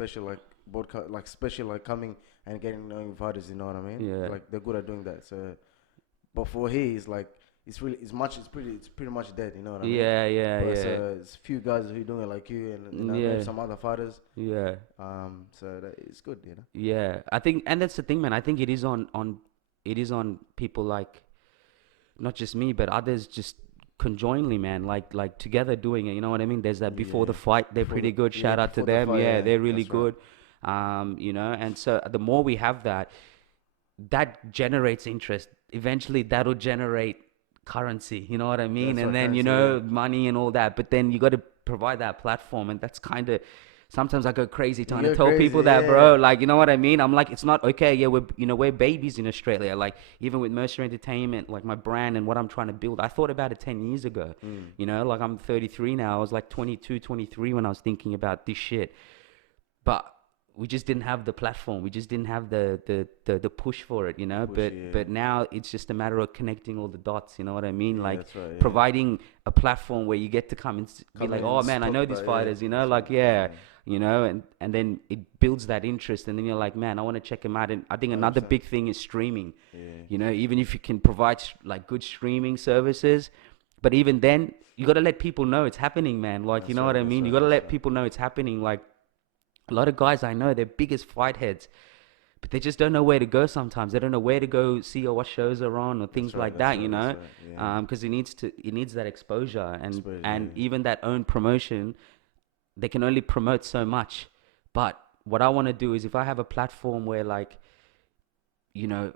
special like broadcast, like special like coming and getting knowing fighters. You know what I mean? Yeah. Like they're good at doing that. So, but for he, it's like it's pretty much dead. You know what I mean? Yeah, yeah, But yeah. it's few guys who doing it like you and maybe Yeah, some other fighters. yeah, So that it's good. You know. yeah. I think, and that's the thing, man. I think it is it is on people like not just me, but others just conjointly, man. Like together doing it. You know what I mean? There's that before the Yeah. fight, they're pretty good. Shout out to Before the them. fight. Yeah, Yeah, they're really that's right. good. And so the more we have that, that generates interest. Eventually, that'll generate currency. You know what I mean? That's And right. then Currency. Yeah. money and all that. But then you got to provide that platform, and that's kind of. Sometimes I go crazy trying to go tell people crazy, that, bro. yeah. Like, you know what I mean? I'm like, it's not okay. Yeah, we're babies in Australia. Like, even with Mercer Entertainment, like my brand and what I'm trying to build. I thought about it 10 years ago. You know, like I'm 33 now. I was like 22, 23 when I was thinking about this shit. But we just didn't have the platform. We just didn't have the push for it, you know. But now it's just a matter of connecting all the dots. You know what I mean? Yeah, Like that's right, yeah. providing a platform where you get to come and be Come like, in oh and man, I talk know these about, fighters. You know, that's like right, yeah, you know, and then it builds that interest, and then you're like, man, I want to check them out. And I think another 100%. big thing is streaming. Yeah. You know, even if you can provide like good streaming services, but even then, you got to let people know it's happening, man. Like, you That's know right, what I that's mean? You right, got to that's let right. people know it's happening. Like a lot of guys I know, they're biggest fight heads, but they just don't know where to go sometimes. They don't know where to go see or what shows are on or things like that, you know, That's right, yeah. because it needs that exposure Exposure, and yeah. even that own promotion. They can only promote so much, but what I want to do is if I have a platform where like, you know,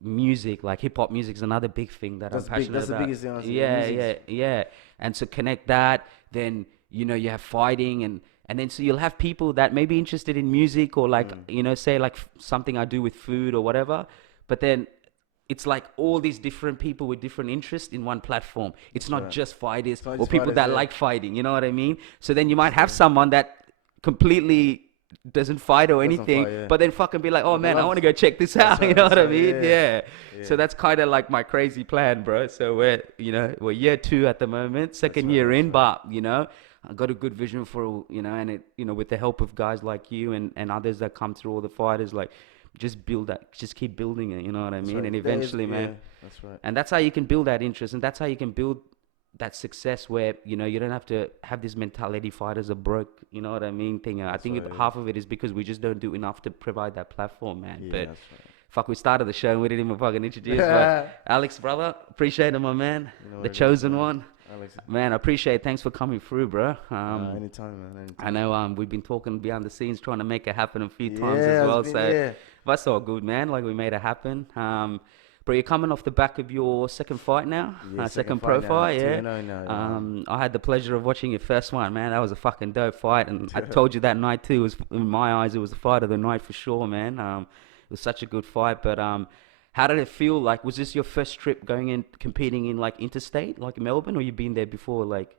music, like hip hop music is another big thing that I'm That's big. passionate That's the about. biggest thing. Honestly. Yeah, Music's yeah, yeah. And so connect that, then you know you have fighting and then so you'll have people that may be interested in music or like you know say like something I do with food or whatever, but then it's like all these different people with different interests in one platform. It's that's not right. just fighters It's not or just people fighters, that yeah. like fighting. You know what I mean? So then you might have So someone that completely doesn't fight or doesn't anything, fight, yeah. but then fucking be like, oh But they man, I love. want to go check this That's out. You right. know That's what I right. mean? Yeah. Yeah. So Yeah. that's kind of like my crazy plan, bro. So we're year 2 at the moment, That's second right. year That's in, right. but I got a good vision for, and it, with the help of guys like you and others that come through, all the fighters, like just keep building it. You know what I That's mean? right. And That is. eventually, Yeah. man, That's right. and that's how you can build that interest, and that's how you can build that success where you don't have to have this mentality fighters are broke, you know what I mean, thing. I That's think right. half of it is because we just don't do enough to provide that platform, man. Yeah. But That's fuck, we started the show and we didn't even fucking introduce. right. But Alex, brother, appreciate it, my man, You know the what it is, chosen man. one, Alex. man. I appreciate it. Thanks for coming through, bro. Anytime, man. Anytime. I know we've been talking behind the scenes trying to make it happen a few times as Yeah. well, It's been. so Yeah. that's all good, man. Like we made it happen. Bro, you're coming off the back of your second fight now, Yeah. second pro fight, yeah. No. I had the pleasure of watching your first one, man. That was a fucking dope fight, and I told you that night too. It was in my eyes, it was the fight of the night for sure, man. It was such a good fight, but how did it feel? Like, was this your first trip going in competing in like interstate, like Melbourne, or you been there before, like?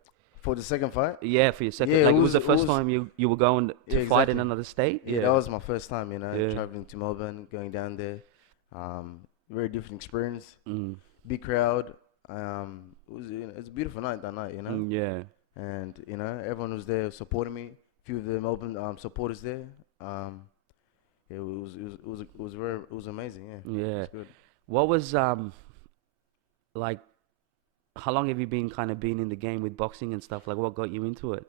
For the second fight. Yeah, for your second, Yeah. like it was the first time you were going to fight in Exactly. another state. Yeah. That was my first time. Yeah. Traveling to Melbourne, going down there. Very different experience. Mm. Big crowd. It's a beautiful night that night. Yeah. And everyone was there supporting me. Few of the Melbourne supporters there. It was amazing. Yeah. Yeah. It was good. What was like? How long have you been in the game with boxing and stuff? Like, what got you into it?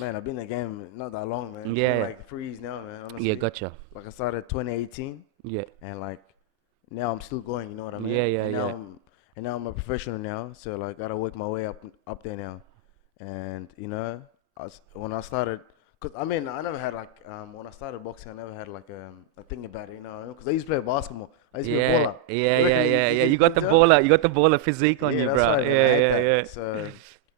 Man, I've been in the game not that long, man. It's Yeah. been like 3 years now, man. Honestly. Yeah, gotcha. Like I started 2018, Yeah. and like now I'm still going. You know what I mean? Yeah, yeah, and now yeah. now I'm a professional now, so like gotta work my way up there now. And when I started, cause I mean I never had like when I started boxing, I never had like a thing about it, cause I used to play basketball. I used to be a Yeah, baller. yeah, You yeah, reckon yeah, you yeah. can- You got the can tell? baller, physique on you, That's bro. right, man. I Yeah, hate yeah, that. yeah. So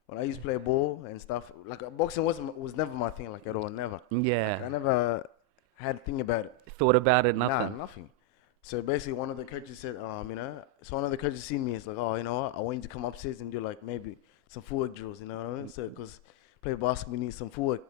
when I used to play ball and stuff, like boxing was never my thing, like at all, never. Yeah. I never had a thing about it. Thought about it, Nah, nothing. nothing. So basically, one of the coaches said, so one of the coaches seen me. It's like, oh, you know what? I want you to come upstairs and do like maybe some footwork drills. You know what I mean? So because play basketball, we need some footwork.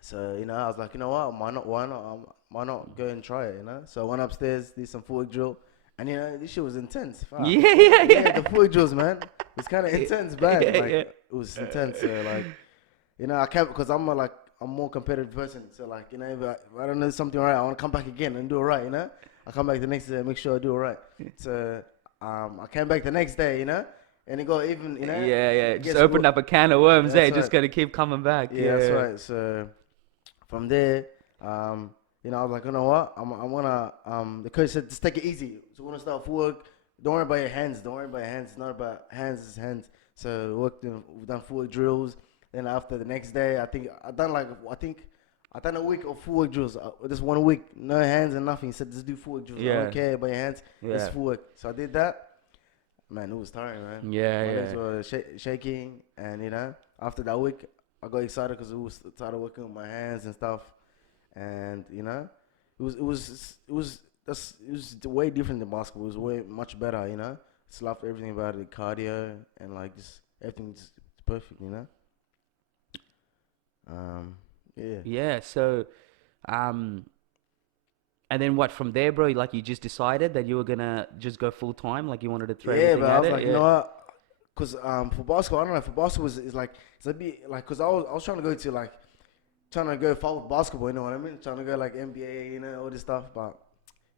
So I was like, you know what? Why not go and try it? So I went upstairs, did some footwork drill, and this shit was intense. Fuck. Yeah, yeah, yeah. Yeah, the footwork drills, man. It's kind of intense, bad. Yeah, Like yeah. it was intense. So like, I kept because I'm a, like I'm more competitive person. So like, you know, if I don't know something right, I want to come back again and do it right. You know, I come back the next day, make sure I do it right. So I came back the next day. You know, and it got even. You know, Yeah, yeah. it Just gets opened up a can of worms, That's eh? Just right. gonna keep coming back. Yeah, that's Yeah. right. So from there, you know, I was like, you know what? I'm gonna. The coach said, just take it easy. So we're gonna start footwork. Don't worry about your hands. Don't worry about your hands. It's not about hands. It's hands. So we've done footwork drills. Then after the next day, I done a week of footwork drills. Just 1 week, no hands and nothing. He said, just do footwork drills. I Yeah. don't care about your hands. It's Yeah. footwork. So I did that. Man, it was tiring, man. Yeah, My legs yeah. were shaking, and you know, after that week, I got excited because it started working with my hands and stuff, and you know, it was way different than basketball. It was way much better, you know. Just loved everything about it, cardio and like just everything just perfect, you know. Yeah. Yeah. So, um, and then what from there, bro? Like you just decided that you were gonna just go full time, like you wanted to throw Yeah, everything but I at was it. like, you Yeah. know what? Cause for basketball, I don't know. For basketball, it's like it's a bit like cause I was trying to go to like trying to go far with basketball. You know what I mean? Trying to go like NBA, you know, all this stuff. But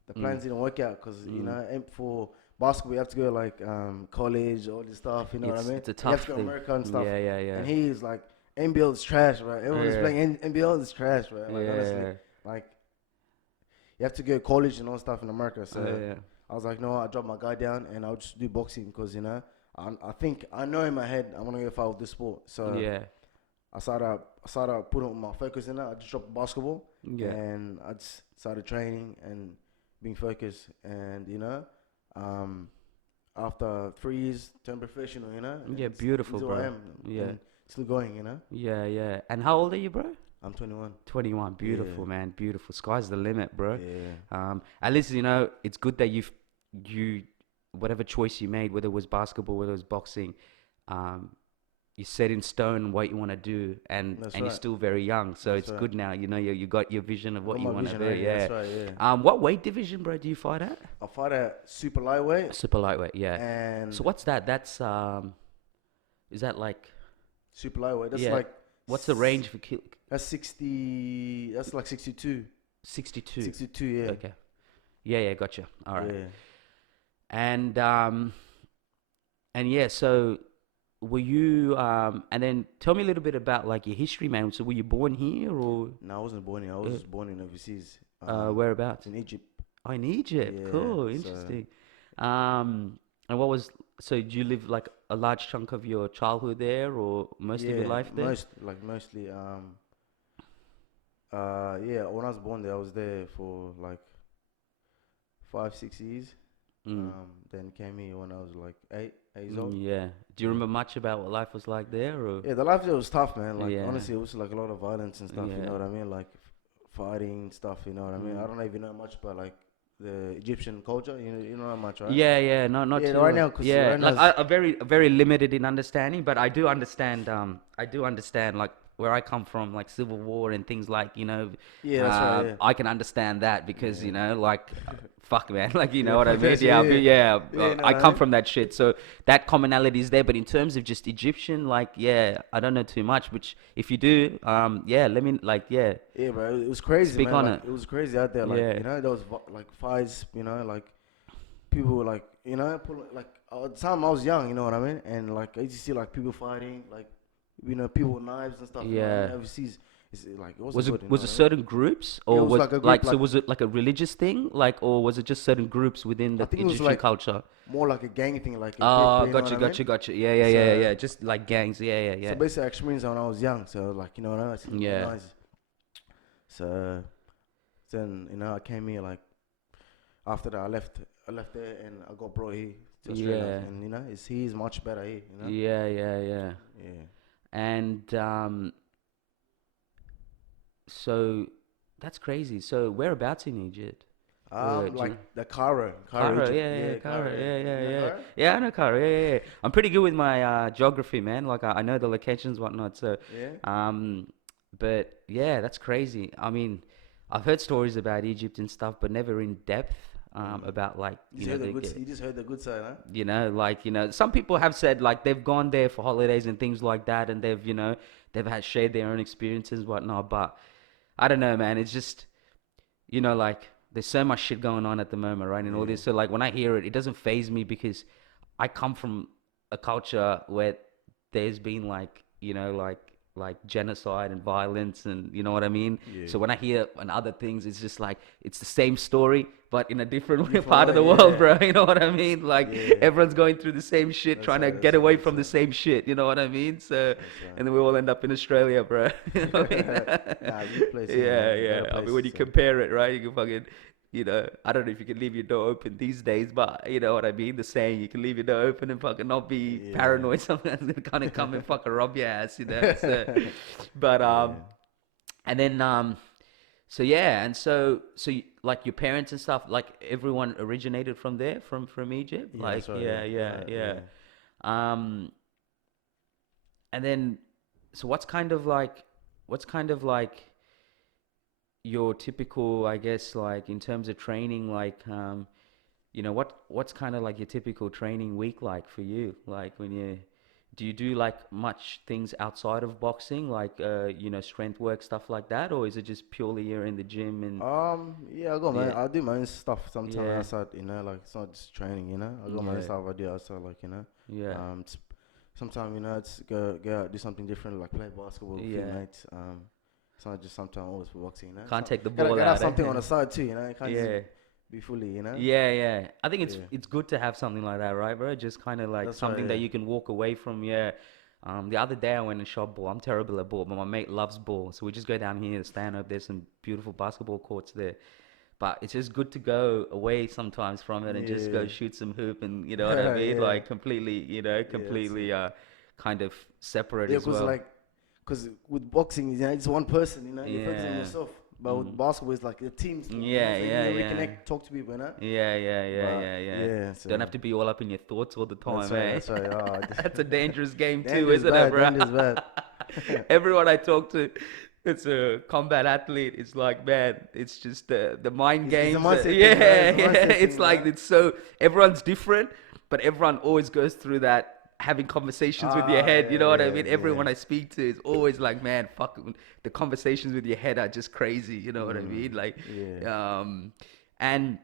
the Mm. plans didn't work out because you Mm. know for basketball you have to go like college, all this stuff. You know what I mean? It's a You have tough to go thing. America and stuff. Yeah, yeah, yeah. And he's like NBL is trash, right? Everyone's Yeah. playing NBL is trash, right? Like honestly, Yeah. like you have to go college and all stuff in America. So Yeah. I was like, no, I dropped my guy down and I'll just do boxing because you know I think I know in my head I want to go far with this sport. So Yeah. I started putting my focus in it. I just dropped basketball Yeah. and I just started training and being focused. And you know, after 3 years, turned professional. You know, and Yeah, beautiful, who I bro. am. Yeah. And still going. You know, Yeah, yeah. And how old are you, bro? I'm 21. 21. Beautiful, Yeah. man. Beautiful. Sky's the limit, bro. Yeah, At least, you know, it's good that you, whatever choice you made, whether it was basketball, whether it was boxing, um, you set in stone what you want to do, and that's you're right. still very young. So That's it's right. good now. You know, you got your vision of I what got you my want to vision do. already. Yeah. That's right. Yeah. What weight division, bro, do you fight at? I fought at super lightweight Super lightweight. Yeah. and So what's that? That's is that like super lightweight. That's yeah? like What's the range for That's 60. That's like 62. 62. 62. Yeah. Okay. Yeah, yeah, gotcha. All right. Yeah. And yeah, so were you and then tell me a little bit about like your history, man. So were you born here or No, I wasn't born here. I was born in overseas. whereabouts? In Egypt. Oh, in Egypt. Yeah, Cool, so- interesting. And what was so did you live like a large chunk of your childhood there or most of your life there? Mostly. Yeah. When I was born there, I was there for like 5, 6 years. Mm. Then came here when I was like 8 years old. Yeah. Do you remember much about what life was like there or Yeah, the life there was tough, man. Like Yeah. honestly, it was like a lot of violence and stuff. You Yeah. know what I mean? Like fighting stuff. You know what I mean? Mm. I don't even know much about like the Egyptian culture. You know not much, right? Yeah, yeah, not Yeah, too right now, 'cause yeah, right now like I very limited in understanding, but I do understand. I do understand like where I come from, like Civil War and things like Yeah, that's right. Yeah. I can understand that because Yeah. like, fuck man, like you know Yeah, what I fuck mean? that shit, Yeah, yeah. yeah. Yeah, no, I I come mean- from that shit, so that commonality is there. But in terms of just Egyptian, like yeah, I don't know too much. Which if you do, yeah, let me like yeah, Yeah, bro, it was crazy, Speak man. on Like, it. it was crazy out there. Like, Yeah. you know, there was like fights. You know, like people were like, you know, like at the time I was young. You know what I mean? And like I used to see like people fighting, like people with knives and stuff. You know what I mean? Yeah. Overseas, it's like it wasn't Was good. it You was know it what certain groups Yeah, or it was was like a group, like so like- was it like a religious thing like or was it just certain groups within the I think it was Egyptian like culture? I mean? More like a gang thing, like a Oh, group, you know gotcha, what I mean? gotcha. Yeah, yeah, yeah, So- yeah. Just like gangs. Yeah, yeah, yeah. So basically, I experienced that when I was young. So like, you know what I mean? Yeah. Nice. So then I came here like after that I left there and I got brought here to Australia Yeah. and he's much better here. Yeah, yeah, yeah. Yeah. And so that's crazy. So whereabouts in Egypt? do Like you- the Cairo, Cairo, Egypt. yeah, Cairo, yeah, yeah, You know yeah. Cairo? Yeah, I know Cairo, yeah, yeah. I'm pretty good with my geography, man. Like I know the locations, whatnot. So, Yeah. but yeah, that's crazy. I mean, I've heard stories about Egypt and stuff, but never in depth. about like You just heard the good side, huh? some people have said like they've gone there for holidays and things like that, and they've had shared their own experiences and whatnot. But I don't know, man. It's just like there's so much shit going on at the moment, right? And all this. So like when I hear it, it doesn't faze me because I come from a culture where there's been like genocide and violence, and you know what I mean. Yeah. So when I hear and other things, it's just like it's the same story but in a different part way, of the world, bro. You know what I mean? Like everyone's going through the same shit, trying to get away from the same shit. You know what I mean? So and then we all end up in Australia, bro. You know what I mean? Nah, good place. Yeah. I mean, when you compare it, right? You can fucking. I don't know if you can leave your door open these days, but you know what I mean? The saying, you can leave your door open and fucking not be paranoid. Someone's gonna kind of come and fucking rob your ass, So, but, and then, so yeah, and so like your parents and stuff, like everyone originated from there, from Egypt? Yeah, Like, right, yeah. And then, so what's kind of like your typical, I guess, like in terms of training, like what's kind of like your typical training week like for you? Like do you do like much things outside of boxing, like strength work, stuff like that, or is it just purely you're in the gym and I do my own stuff sometimes outside, like it's not just training, I got my own stuff I do outside, like sometimes it's go out, do something different, like play basketball with a few mates. It's not just sometimes always for boxing, Can't take the gotta ball out. Have something on the side too, It can't just be fully, Yeah. I think it's good to have something like that, right, bro? Just kind of like something that you can walk away from. The other day I went and shot ball. I'm terrible at ball, but my mate loves ball, so we just go down here to stand up. There's some beautiful basketball courts there. But it's just good to go away sometimes from it and just go shoot some hoop and you know what I mean? Like completely, kind of separate as well. Because with boxing, it's one person, you focus on yourself. But with basketball, it's like a team. You reconnect, talk to people, Yeah. So don't have to be all up in your thoughts all the time, That's right. Oh, that's a dangerous game too, isn't it, bro? Bad. Everyone I talk to, it's a combat athlete. It's like, man, it's just the mind games. It's like it's so everyone's different, but everyone always goes through that. Having conversations with your head, you know what I mean? Everyone I speak to is always like, man, fuck, the conversations with your head are just crazy, you know what I mean? Like, and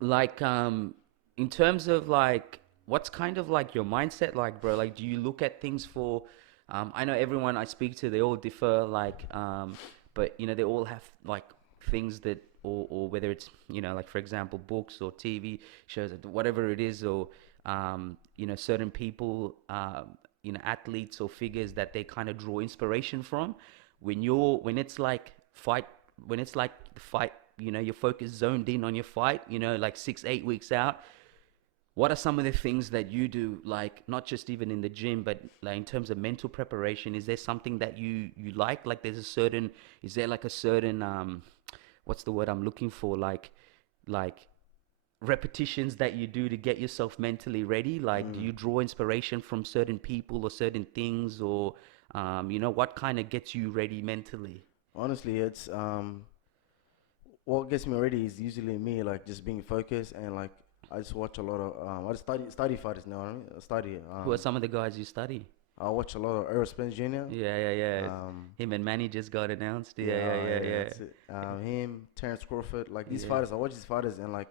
like, in terms of like, what's kind of like your mindset like, bro? Like, do you look at things for, I know everyone I speak to, they all differ, like, but they all have like things that, or whether it's, like for example, books or TV shows, whatever it is, or, certain people, athletes or figures that they kind of draw inspiration from. When it's like the fight, your focus zoned in on your fight, like 6-8 weeks out. What are some of the things that you do, like not just even in the gym, but like in terms of mental preparation? Is there something that you like? Like is there like a certain, what's the word I'm looking for? Like repetitions that you do to get yourself mentally ready? Like, do you draw inspiration from certain people or certain things, or what kind of gets you ready mentally? Honestly, it's what gets me ready is usually me, like just being focused, and like I just watch a lot of I just study fighters now. I study. Who are some of the guys you study? I watch a lot of Errol Spence Jr. Yeah. Him and Manny just got announced. Yeah. That's it. Him, Terrence Crawford, like these fighters. I watch these fighters and like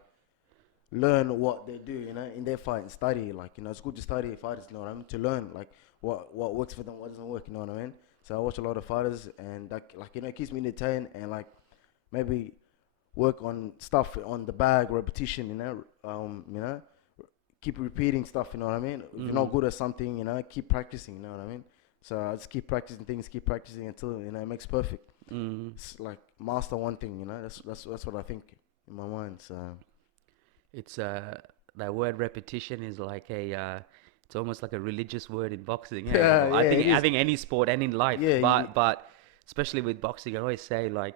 learn what they do, in their fight, and study. Like, it's good to study fighters, you know what I mean? To learn like what works for them, what doesn't work, you know what I mean? So I watch a lot of fighters, and that, like, it keeps me entertained, and like maybe work on stuff on the bag, repetition, keep repeating stuff, you know what I mean? If you're not good at something, keep practicing, you know what I mean? So I just keep practicing things, keep practicing until it makes perfect. It's like master one thing, that's what I think in my mind. So it's that word repetition is like it's almost like a religious word in boxing. I think any sport and in life, but especially with boxing, I always say like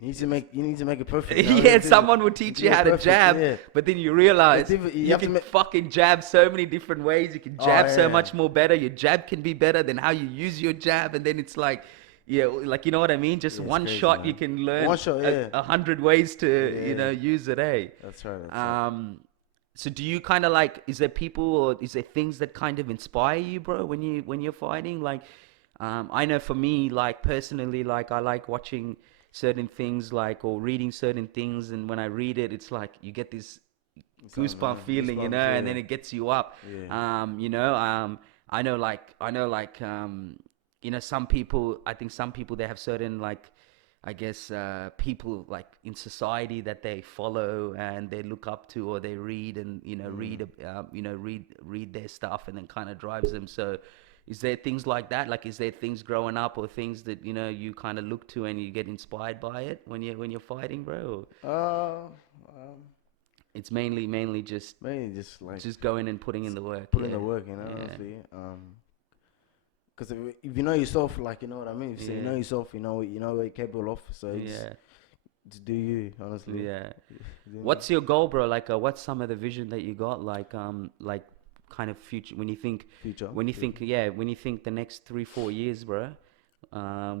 you need to make it perfect. Someone will teach you how to jab, but then you realize you can fucking jab so many different ways. You can jab so much more better. Your jab can be better than how you use your jab, and then it's like Yeah, like you know what I mean. Just Yeah, it's one crazy, shot, you man. can learn One shot, yeah. 100 ways to Yeah. use it. Eh. That's right. That's right. So do you kind of like? Is there people or is there things that kind of inspire you, bro, when you're fighting? Like, I know for me, like personally, like I like watching certain things, like or reading certain things, and when I read it, it's like you get this Some goosebump feeling, you know, goosebumps. and then it gets you up. Yeah. You know, I know, like, you know, some people. I think some people they have certain like, I guess, people like in society that they follow and they look up to or they read and read their stuff and then kind of drives them. So, is there things like that? Like, is there things growing up or things that you kind of look to and you get inspired by it when you're fighting, bro? Uh, um, It's mainly just mainly just like going and putting in the work. put in Yeah, the work, yeah, honestly. Because if you know yourself, like you know what I mean. If you say you know yeah, yourself, you know what you're capable of. So yeah, just do you, honestly. yeah. Do me. What's your goal, bro? Like, what's some of the vision that you got? Like kind of future Future. when you think the next 3-4 years, bro.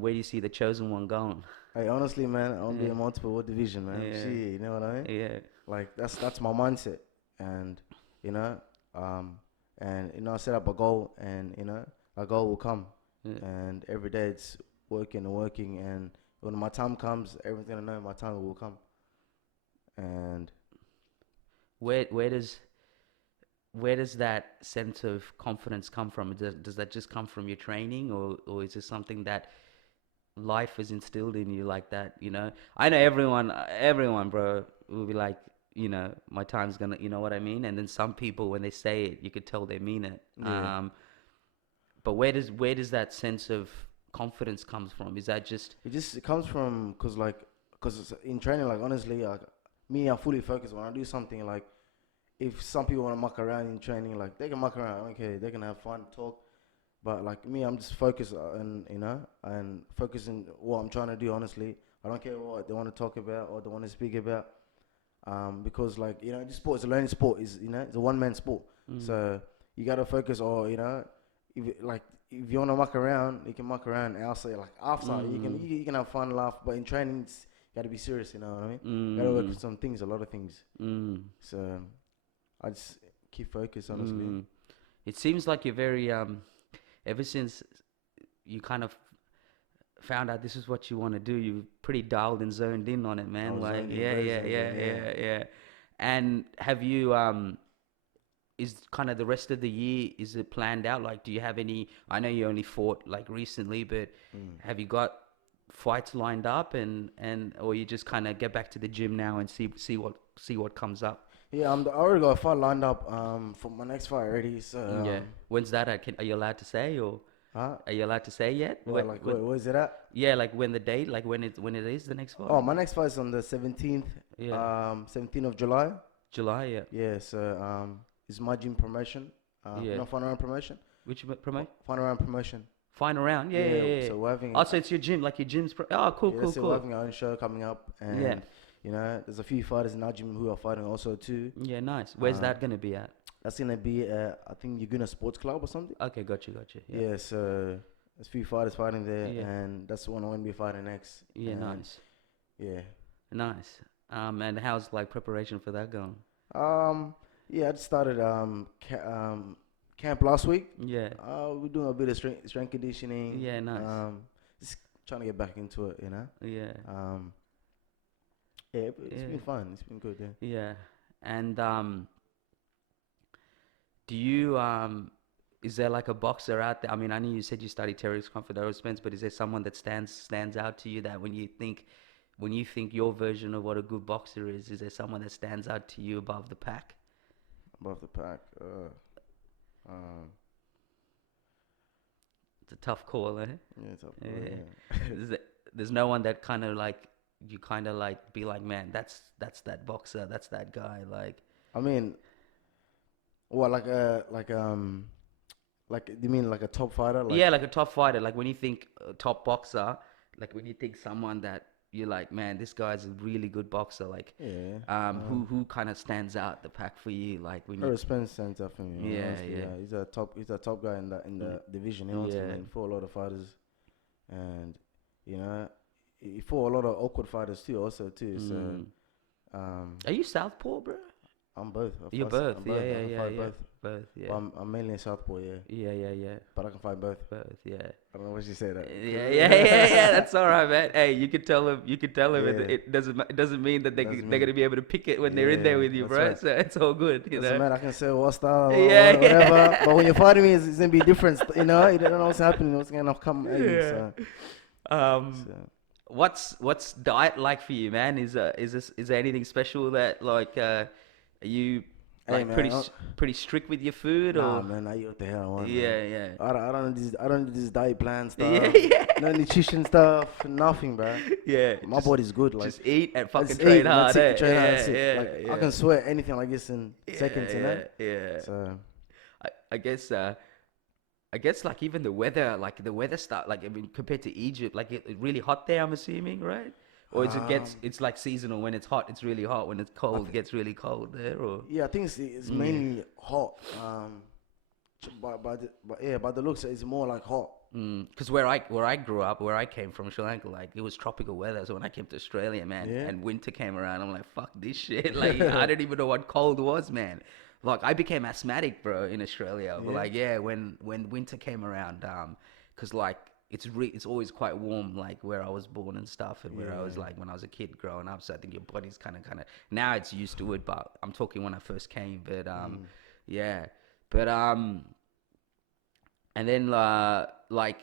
Where do you see the chosen one going? Hey, honestly, man, I want to be Yeah, a multiple division, man. yeah, Shit, you know what I mean? yeah, Like that's my mindset, and you know, I set up a goal, and a goal will come, yeah. and every day it's working and working, and when my time comes, everyone's gonna know my time will come, and Where does that sense of confidence come from? Does that just come from your training, or is it something that life has instilled in you like that? I know everyone, bro, will be like, my time's gonna, you know what I mean? And then some people, when they say it, you could tell they mean it. yeah, But where does that sense of confidence comes from? Is that just it comes from cause in training, like honestly, like me, I'm fully focused when I do something. Like if some people want to muck around in training, like they can muck around, okay, they can have fun, talk. But like me, I'm just focused and focusing what I'm trying to do. Honestly, I don't care what they want to talk about or they want to speak about. Because like this sport is a learning sport. It's a one man sport. So you gotta focus. Or if you wanna muck around, you can muck around outside. Like outside, you can have fun, laugh. But in training, you gotta be serious. You know what I mean? You gotta work with some things, a lot of things. So I just keep focused. Honestly. It seems like you're very ever since you kind of found out this is what you want to do, you're pretty dialed and zoned in on it, I man. was Like, zoned in, yeah, very yeah, zoned yeah, in, yeah, yeah. And have you is kind of the rest of the year, is it planned out? Like, do you have any? I know you only fought like recently, but have you got fights lined up or you just kind of get back to the gym now and see what comes up? Yeah, I already got a fight lined up for my next fight already. So Yeah. When's that at? Are you allowed to say or? huh? Are you allowed to say yet? Where is it at? Yeah, like when the date, like when it is the next fight. Oh, my next fight is on the 17th. Yeah. 17th of July. July, yeah. Yeah. So it's my gym promotion. Yeah. Final round promotion. Which promote? Final round promotion. Final round, yeah. So we're having. Oh, so it's your gym, like your gym's. Oh, cool, Yeah, cool, so cool. we're having our own show coming up, and there's a few fighters in our gym who are fighting also too. Yeah, nice. Where's that gonna be at? That's gonna be I think Laguna Sports Club or something. Okay, got you. Yeah. So there's a few fighters fighting there, Yeah. and that's the one I'm gonna be fighting next. Yeah, And nice. Yeah. Nice. And how's like preparation for that going? Yeah, I just started camp last week. Yeah. We're doing a bit of strength conditioning. Yeah, nice. Just trying to get back into it, Yeah. Yeah, it's been fun. It's been good. Yeah. Yeah. And do you is there like a boxer out there? I mean, I know you said you studied terrorist conflict Spence, but is there someone that stands out to you that when you think your version of what a good boxer is there someone that stands out to you above the pack? Above the pack. It's a tough call, eh? Yeah, tough. Yeah. There's no one that kind of like you kind of like be like, man, that's that boxer, that's that guy. Like, I mean, what like you mean like a top fighter? Like, yeah, like a top fighter. Like when you think top boxer, like when you think someone that you're like, man, this guy's a really good boxer. Like, yeah. Who kind of stands out the pack for you? Like when you, Spence stands up for me. Yeah, Honestly, yeah. He's a top guy in the division. He also Yeah. fought a lot of fighters, and you know, he fought a lot of awkward fighters too, also too. So, Mm. um, Are you Southpaw, bro? I'm both. You're both. I'm Yeah, both. I yeah, can yeah, fight yeah. both. Both, yeah. But I'm mainly a southpaw, yeah. Yeah, yeah, yeah. But I can fight both. Both, yeah. I don't know what you say that. Yeah, yeah, yeah, yeah. That's all right, man. Hey, you can tell them. You can tell them. Yeah. It doesn't mean that Doesn't they're mean. gonna be able to pick it when they're in there Yeah, with you, that's bro. right. So it's all good, you Doesn't know. matter. I can say what style or Yeah, whatever. yeah. But when you're fighting me, it's gonna be different. You know, you don't know what's happening. What's gonna come at you. Yeah. So. What's diet like for you, man? Is there anything special that like are you Hey, like man, pretty strict with your food nah, or? man, I eat what the hell I want. Yeah, Man. yeah. I don't do this diet plan stuff. Yeah, yeah. No nutrition stuff. Nothing, bro. Yeah. My body's good. Like Just eat and I fucking just train eat, hard. that's it, Eh? train hard, Yeah, that's it. yeah, Like yeah. I can sweat anything like this in Yeah, seconds, you know. yeah. So I guess like even the weather, like the weather start like I mean compared to Egypt, like it really hot there. I'm assuming, right? Or is it's like seasonal. When it's hot, it's really hot. When it's cold, it gets really cold there. Or yeah, I think it's mainly hot. By the looks, it's more like hot. because where I grew up, where I came from, Sri Lanka, like it was tropical weather. So when I came to Australia, man, Yeah. and winter came around, I'm like, fuck this shit. Like I didn't even know what cold was, man. Like I became asthmatic, bro, in Australia. But Yeah. like yeah, when winter came around, because like it's always quite warm, like where I was born and stuff, and where I was Yeah. like when I was a kid growing up. So I think your body's kind of now it's used to it. But I'm talking when I first came. But yeah, but and then like,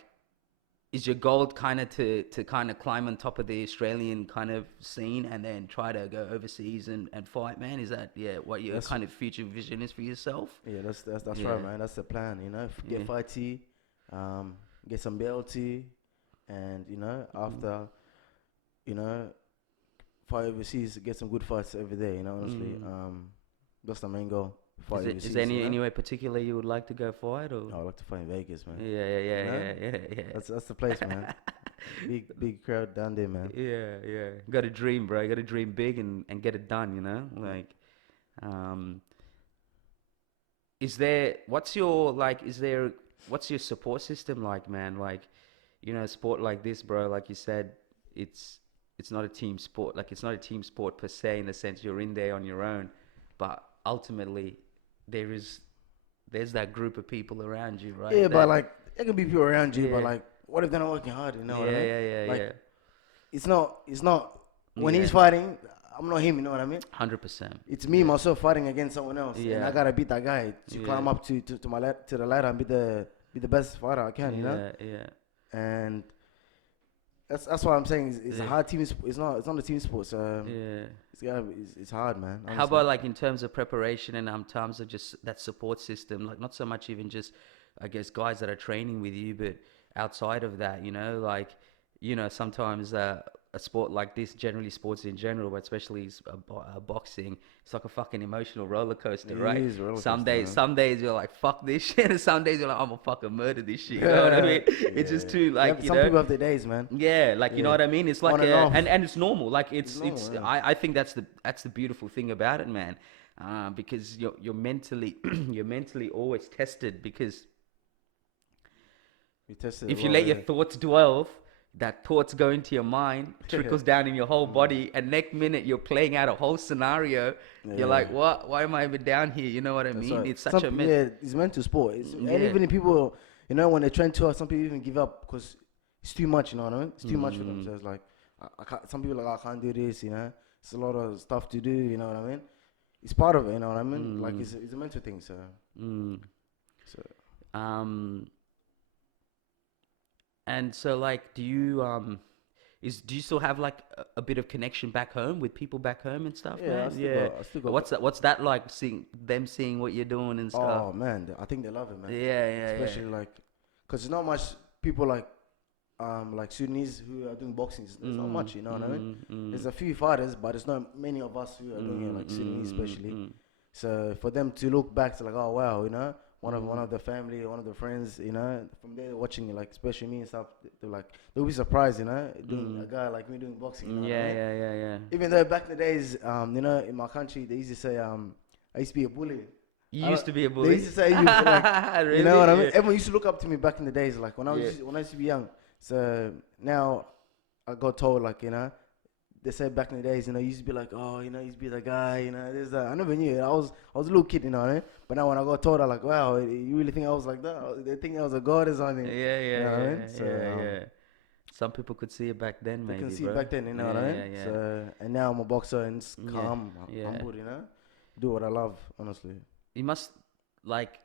is your goal kind of to kind of climb on top of the Australian kind of scene and then try to go overseas and fight, man? Is that what your That's- kind of future vision is for yourself? Yeah, that's Yeah. right, man. That's the plan, you know. Get Yeah. fight T, get some BLT, and you know after, you know, fight overseas, get some good fights every day. You know, honestly, that's the main goal. Fight overseas. Is there you know? anywhere particular you would like to go fight or? I would like to fight in Vegas, man. Yeah. That's the place, man. big crowd down there, man. Yeah. Got to dream, bro. Got to dream big and get it done, you know? Like, what's your support system like, man? Like, you know, sport like this, bro, like you said, it's not a team sport. Like, it's not a team sport per se in the sense you're in there on your own, but ultimately there's that group of people around you, right? Yeah, that, but like there can be people around you, but Yeah. like, what if they're not working hard? You know what I mean? yeah. Like, It's not. When Yeah. he's fighting, I'm not him. You know what I mean? 100%. It's me myself fighting against someone else, and Yeah. I gotta beat that guy to Yeah. climb up to the ladder and be the best fighter I can. You know, Yeah. and that's what I'm saying. It's a Yeah. hard team. It's not a team sport. So Yeah. it's hard, man. How honestly. about like in terms of preparation and terms of just that support system? Like not so much even just, I guess, guys that are training with you, but outside of that, you know, like, you know, sometimes a sport like this, generally sports in general, but especially boxing, it's like a fucking emotional roller coaster, It right? is a roller Some coaster, days, man. some days you're like, fuck this shit, and some days you're like, I'm gonna fucking murder this shit. You know what I mean? It's just too like, Yeah, you some know. people have their days, man. Yeah, like you know Yeah. what I mean. It's like On and off. and it's normal. Like it's normal, yeah. I think that's the beautiful thing about it, man. Because you're mentally you're mentally always tested because We tested. if you let your thoughts dwell, that thoughts go into your mind, trickles down in your whole body, and next minute you're playing out a whole scenario. Yeah. You're like, what? Why am I even down here? You know what I mean? Right. It's such a it's mental sport. And Yeah. even if people, you know, when they train too hard, some people even give up because it's too much. You know what I mean? It's too much for them. So it's like, I can't. Some people are like, I can't do this. You know, it's a lot of stuff to do. You know what I mean? It's part of it. You know what I mean? Like it's a mental thing. So. So. And so like, do you still have like a bit of connection back home with people back home and stuff, Yeah, man? I still got. What's that like? Seeing what you're doing and stuff. Oh man, I think they love it, man. Yeah. Especially like, cause there's not much people like Sudanese who are doing boxing. There's not much, you know what I mean? There's a few fighters, but there's not many of us who are doing it, like Sudanese especially. So for them to look back to like, oh wow, you know, one of the family, one of the friends, you know, from there watching it, like especially me and stuff, they'll be surprised, you know, doing a guy like me doing boxing. You know what I mean? Yeah. Even though back in the days, you know, in my country they used to say, I used to be a bully. You used to be a They bully. used to say you, like, Really? you know what I mean? Yeah. Everyone used to look up to me back in the days, like when I Yeah. used to be young. So now I got told like, they said back in the days, you used to be like, oh, you used to be the guy, this that. I never knew it. I was a little kid, But now when I got told, I'm like, wow, you really think I was like that? They think I was a god or something. Yeah, You yeah, know what I mean? yeah, So yeah. Some people could see it back then, they can maybe, see it bro. back then, you know what I Yeah, mean? yeah, yeah. So and now I'm a boxer and it's Yeah, calm, yeah. humble, Do what I love, honestly. You must like.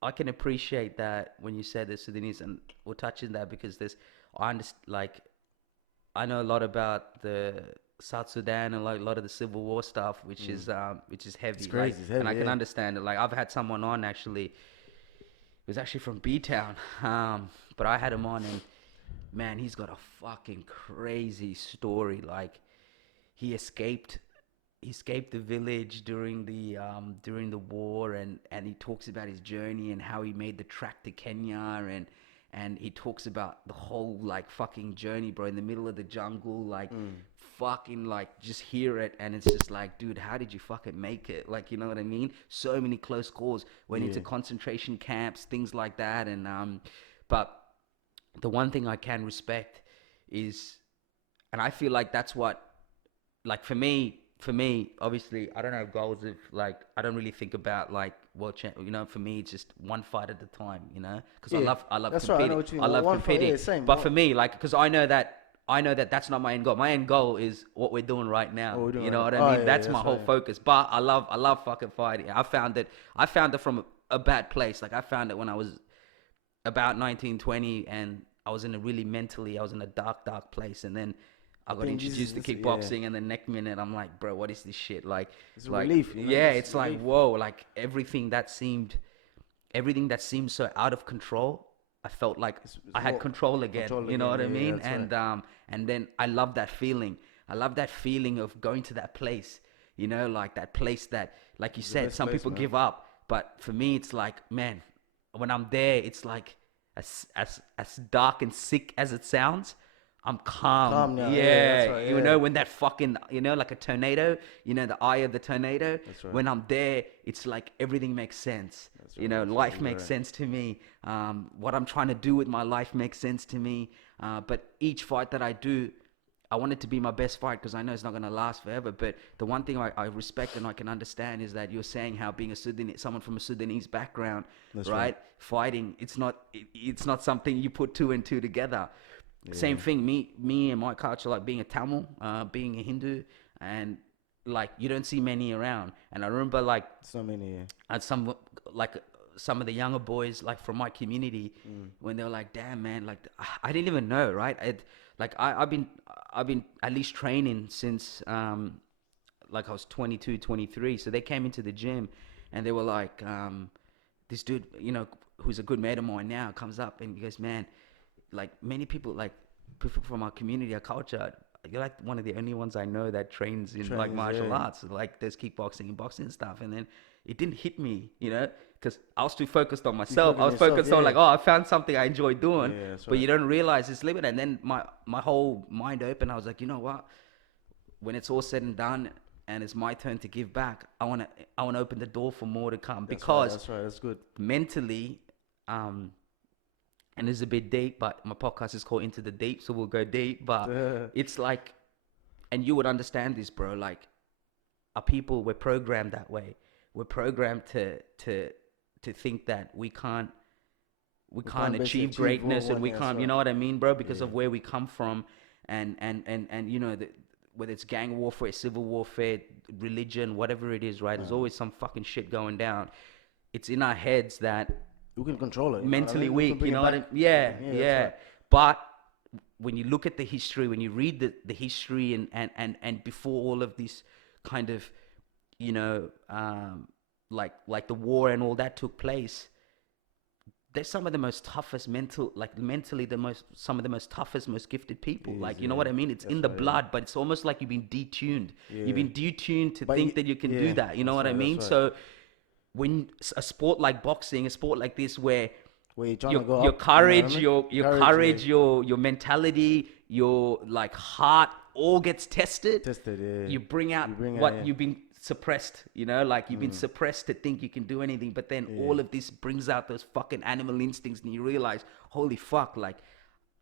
I can appreciate that when you said the Sudanese, and we'll touch in that because there's. I understand, like, I know a lot about the South Sudan and like a lot of the civil war stuff, which is heavy. It's Like, crazy, it's and heavy, I can yeah. understand it. Like, I've had someone on actually. He was actually from B Town, but I had him on, and man, he's got a fucking crazy story. Like, he escaped. He escaped the village during the war, and he talks about his journey and how he made the track to Kenya, and he talks about the whole like fucking journey, bro, in the middle of the jungle, like fucking like just hear it, and it's just like, dude, how did you fucking make it? Like, you know what I mean? So many close calls, went into concentration camps, things like that, and but the one thing I can respect is, and I feel like that's what, like for me, obviously, I don't have goals of like, I don't really think about like world champ. For me, it's just one fight at a time. Because Yeah, I love that's competing. right. I know what you mean. I love One fight, competing. yeah, same. But for me, like, because I know that that's not my end goal. My end goal is what we're doing right now. What we're doing You know right what now. I Oh, mean? yeah, That's yeah, my that's whole right. focus. But I love fucking fighting. I found it from a bad place. Like, I found it when I was about 19, 20, and I was in a dark place, and then I got think this introduced to is, yeah, kickboxing, and the next minute I'm like, bro, what is this shit? it's a relief, Yeah, It's it's relief. like, whoa, like everything that seemed so out of control, I felt like It's I had more control again. control You know again. what I Yeah, mean? that's right. And then I love that feeling. I love that feeling of going to that place. Like that place that, like you It's the said, best some place, people man. give up, but for me, it's like, man, when I'm there, it's like as dark and sick as it sounds, I'm calm. Calm now. Yeah, that's Yeah, right. Yeah, when that fucking, like a tornado, the eye of the tornado. that's right. When I'm there, it's like everything makes sense. That's right. That's Life right. makes sense to me. What I'm trying to do with my life makes sense to me. But each fight that I do, I want it to be my best fight because I know it's not going to last forever. But the one thing I respect and I can understand is that you're saying how being someone from a Sudanese background, That's right? Fighting, it's not something you put two and two together. Yeah. Same thing, me and my culture, like being a Tamil, being a Hindu, and like you don't see many around. And I remember like So many. Yeah. some of the younger boys like from my community when they were like, damn man, like I didn't even know, right? I've been at least training since like I was 22, 23. So they came into the gym and they were like, this dude, who's a good mate of mine now, comes up and he goes, man, like many people, like people from our community, our culture, you're like one of the only ones I know that trains in like martial arts. Like there's kickboxing and boxing and stuff. And then it didn't hit me, because I was too focused on myself. I was focused on like, oh, I found something I enjoy doing. Yeah, that's but right. you don't realize it's limited. And then my whole mind opened. I was like, you know what? When it's all said and done and it's my turn to give back, I want to open the door for more to come. Because That's right. That's good. mentally, and this is a bit deep, but my podcast is called Into the Deep, so we'll go deep. But it's like, and you would understand this, bro. Like, we're programmed that way. We're programmed to think that we can't achieve greatness, and we can't, you know what I mean, bro? Because of where we come from, and whether it's gang warfare, civil warfare, religion, whatever it is, right? There's always some fucking shit going down. It's in our heads that we can control it. Mentally weak, you know what I mean? Yeah. Right. But when you look at the history, when you read the history and before all of this kind of, like the war and all that took place, they're some of the most toughest mentally some of the most toughest, most gifted people. You know what I mean? It's in the blood, but it's almost like you've been detuned. Yeah. You've been detuned to think that you can do that. You know what I mean? Right. So when a sport like boxing, a sport like this, where your courage, your mentality, your like heart all gets tested. You bring out you've been suppressed, you've been suppressed to think you can do anything, but then all of this brings out those fucking animal instincts and you realize, holy fuck, like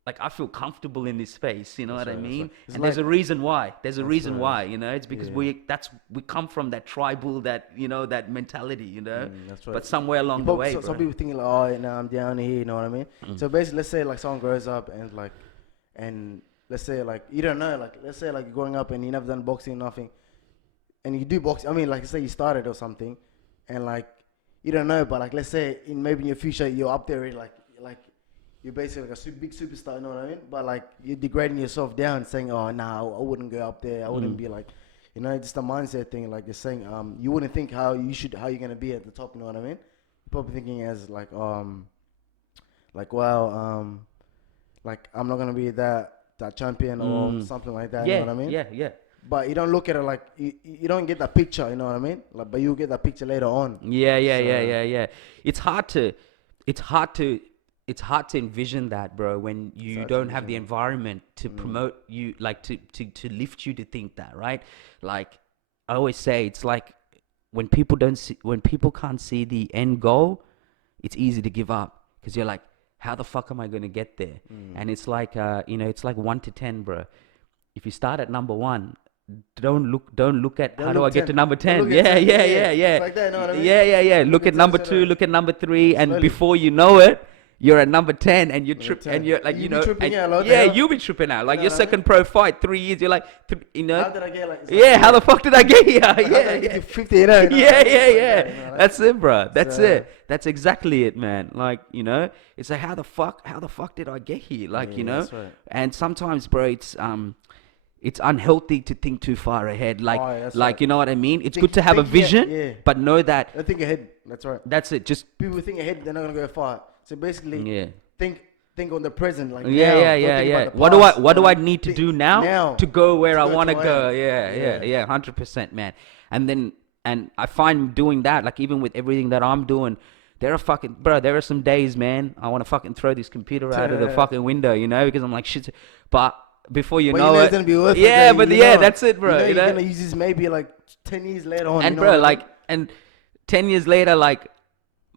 like I feel comfortable in this space, you know That's what I right. That's mean? right. It's And like there's a reason why. There's a that's reason right. why, you know. It's because Yeah. we come from that tribal, that you know, that mentality, you know. That's right. But somewhere You along the probably way, some bro. people thinking like, oh, now I'm down here. You know what I mean? Mm. So basically, let's say like someone grows up and like, and let's say like you don't know, like let's say like you're growing up and you never done boxing, nothing, and you do boxing. I mean, like say you started or something, and like you don't know, but like let's say in maybe in your future you're up there, like you're basically like a big superstar. You know what I mean? But like you're degrading yourself down, saying, oh, nah, I wouldn't go up there. I wouldn't Mm. be like. You know, it's the mindset thing. Like they're saying, you wouldn't think how you're gonna be at the top. You know what I mean? You're probably thinking as like wow, like I'm not gonna be that champion or Mm. something like that. You know Yeah, what I mean? yeah, yeah. But you don't look at it like you don't get that picture. You know what I mean? Like, but you get that picture later on. Yeah, yeah, yeah, So yeah, yeah. It's hard to, it's hard to, it's hard to envision that, bro, when it's you hard to don't have envision the it. environment to promote you, like to lift you to think that, right? Like I always say, it's like when people don't see, when people can't see the end goal, it's easy to give up because you're like, how the fuck am I gonna get there? And it's like, you know, it's like 1 to 10, bro. If you start at number one, don't look at Don't how do I look get to 10. number Don't 10. look at Yeah, 10. yeah, Yeah, yeah, yeah. it's like that. You know what I mean? Yeah, yeah, yeah. Look Look at at number 10 two, straight look at number three, and slowly. before you know it, you're at number 10, and you Number trip, 10. and you're like, You you be know, tripping and out, like, what the yeah, hell? you'll be tripping out. Like know your what I mean? second pro fight, 3 years, you're like, you know, How did I get like? It's yeah, like, how the fuck did I get here? How did Yeah, I get yeah. to 50? You know? You know what I Yeah, mean? yeah, It's like yeah. that, you know, That's it, bro. That's So, it. That's exactly it, man. Like, you know, it's like how the fuck did I get here? Like, yeah, you know, that's right. and sometimes, bro, it's unhealthy to think too far ahead. Like, Oh, yeah, that's like right. you know what I mean? It's Think- good to have a think, yeah, vision, yeah. but know that Don't think ahead. That's right. that's it. Just People think ahead, they're not gonna go far. So basically, yeah. think on the present, like Yeah, now. yeah, Don't yeah, think yeah. about the What do I past, what you do I know? need to Think do now to go where to I go want to where I go? am. Yeah, yeah, yeah, 100%, man. And then and I find doing that, like even with everything that I'm doing, there are fucking bro, there are some days, man, I want to fucking throw this computer out of the fucking window, you know, because I'm like shit. But before you But know you know it, it's gonna be worth it. yeah, Then, but you yeah, know. that's it, bro. You know You you're know, gonna use this maybe like 10 years later on. and You know bro, what I like, mean? and 10 years later, like,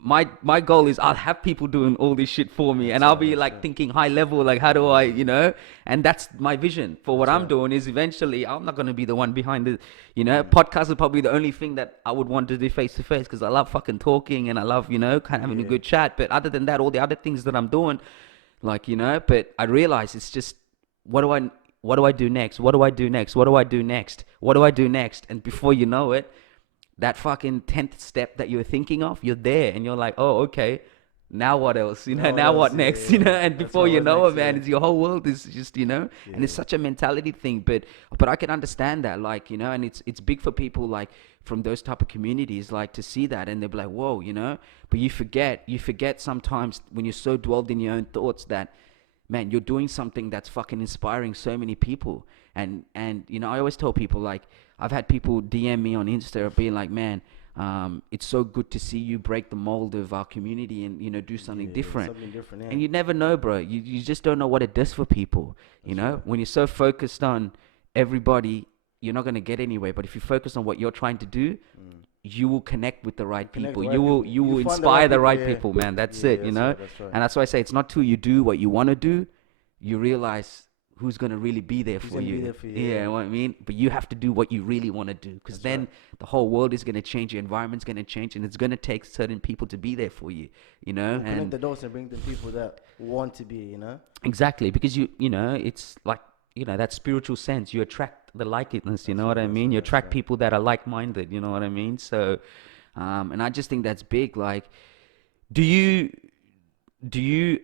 my goal is I'll have people doing all this shit for me, and That's I'll right, be that's like right. thinking high level, like how do I, you know, and that's my vision for what That's I'm right. doing. Is eventually I'm not gonna be the one behind the, you know, podcast is probably the only thing that I would want to do face to face because I love fucking talking and I love, you know, kind of having a Yeah. good chat. But other than that, all the other things that I'm doing, like, you know, but I realize it's just what do I what do I do next? What do I do next? What do I do next? What do I do next? And before you know it, that fucking 10th step that you're thinking of, you're there and you're like, oh, okay, now what else? You know, Now what now else? what Yeah, next? yeah, You know, yeah. and That's before right. you What's know it, next? man, Yeah. it's your whole world is just, you know, and it's Yeah. such a mentality thing. But I can understand that, like, you know, and it's big for people like from those type of communities, like to see that and they're like, whoa, you know, but you forget sometimes when you're so dwelled in your own thoughts that, man, you're doing something that's fucking inspiring so many people. And you know, I always tell people, like, I've had people DM me on Insta being like, man, it's so good to see you break the mold of our community and, you know, do something Yeah, different. Something different. Yeah. And you never know, bro. You just don't know what it does for people. You That's know, right. when you're so focused on everybody, you're not gonna get anywhere. But if you focus on what you're trying to do, you will connect with the right Connect people. with You right will people. you You will find the inspire right the people, right yeah. people, man. That's Yeah, it. You that's know, right, that's right. and that's why I say it's not till you do what you want to do, you realize who's gonna really be there Who's for gonna be you. there for you, Yeah, yeah. what I mean. But you have to do what you really want to do, because That's then right. the whole world is gonna change. Your environment's gonna change, and it's gonna take certain people to be there for you. You know, You connect and the dots and bring the people that want to be. You know. exactly, because you know, it's like, you know, that spiritual sense. You attract the likeness. You That's know right, what I that's mean? right, You that's attract right. people that are like-minded. You know what I mean? So, and I just think that's big. Like, do you do you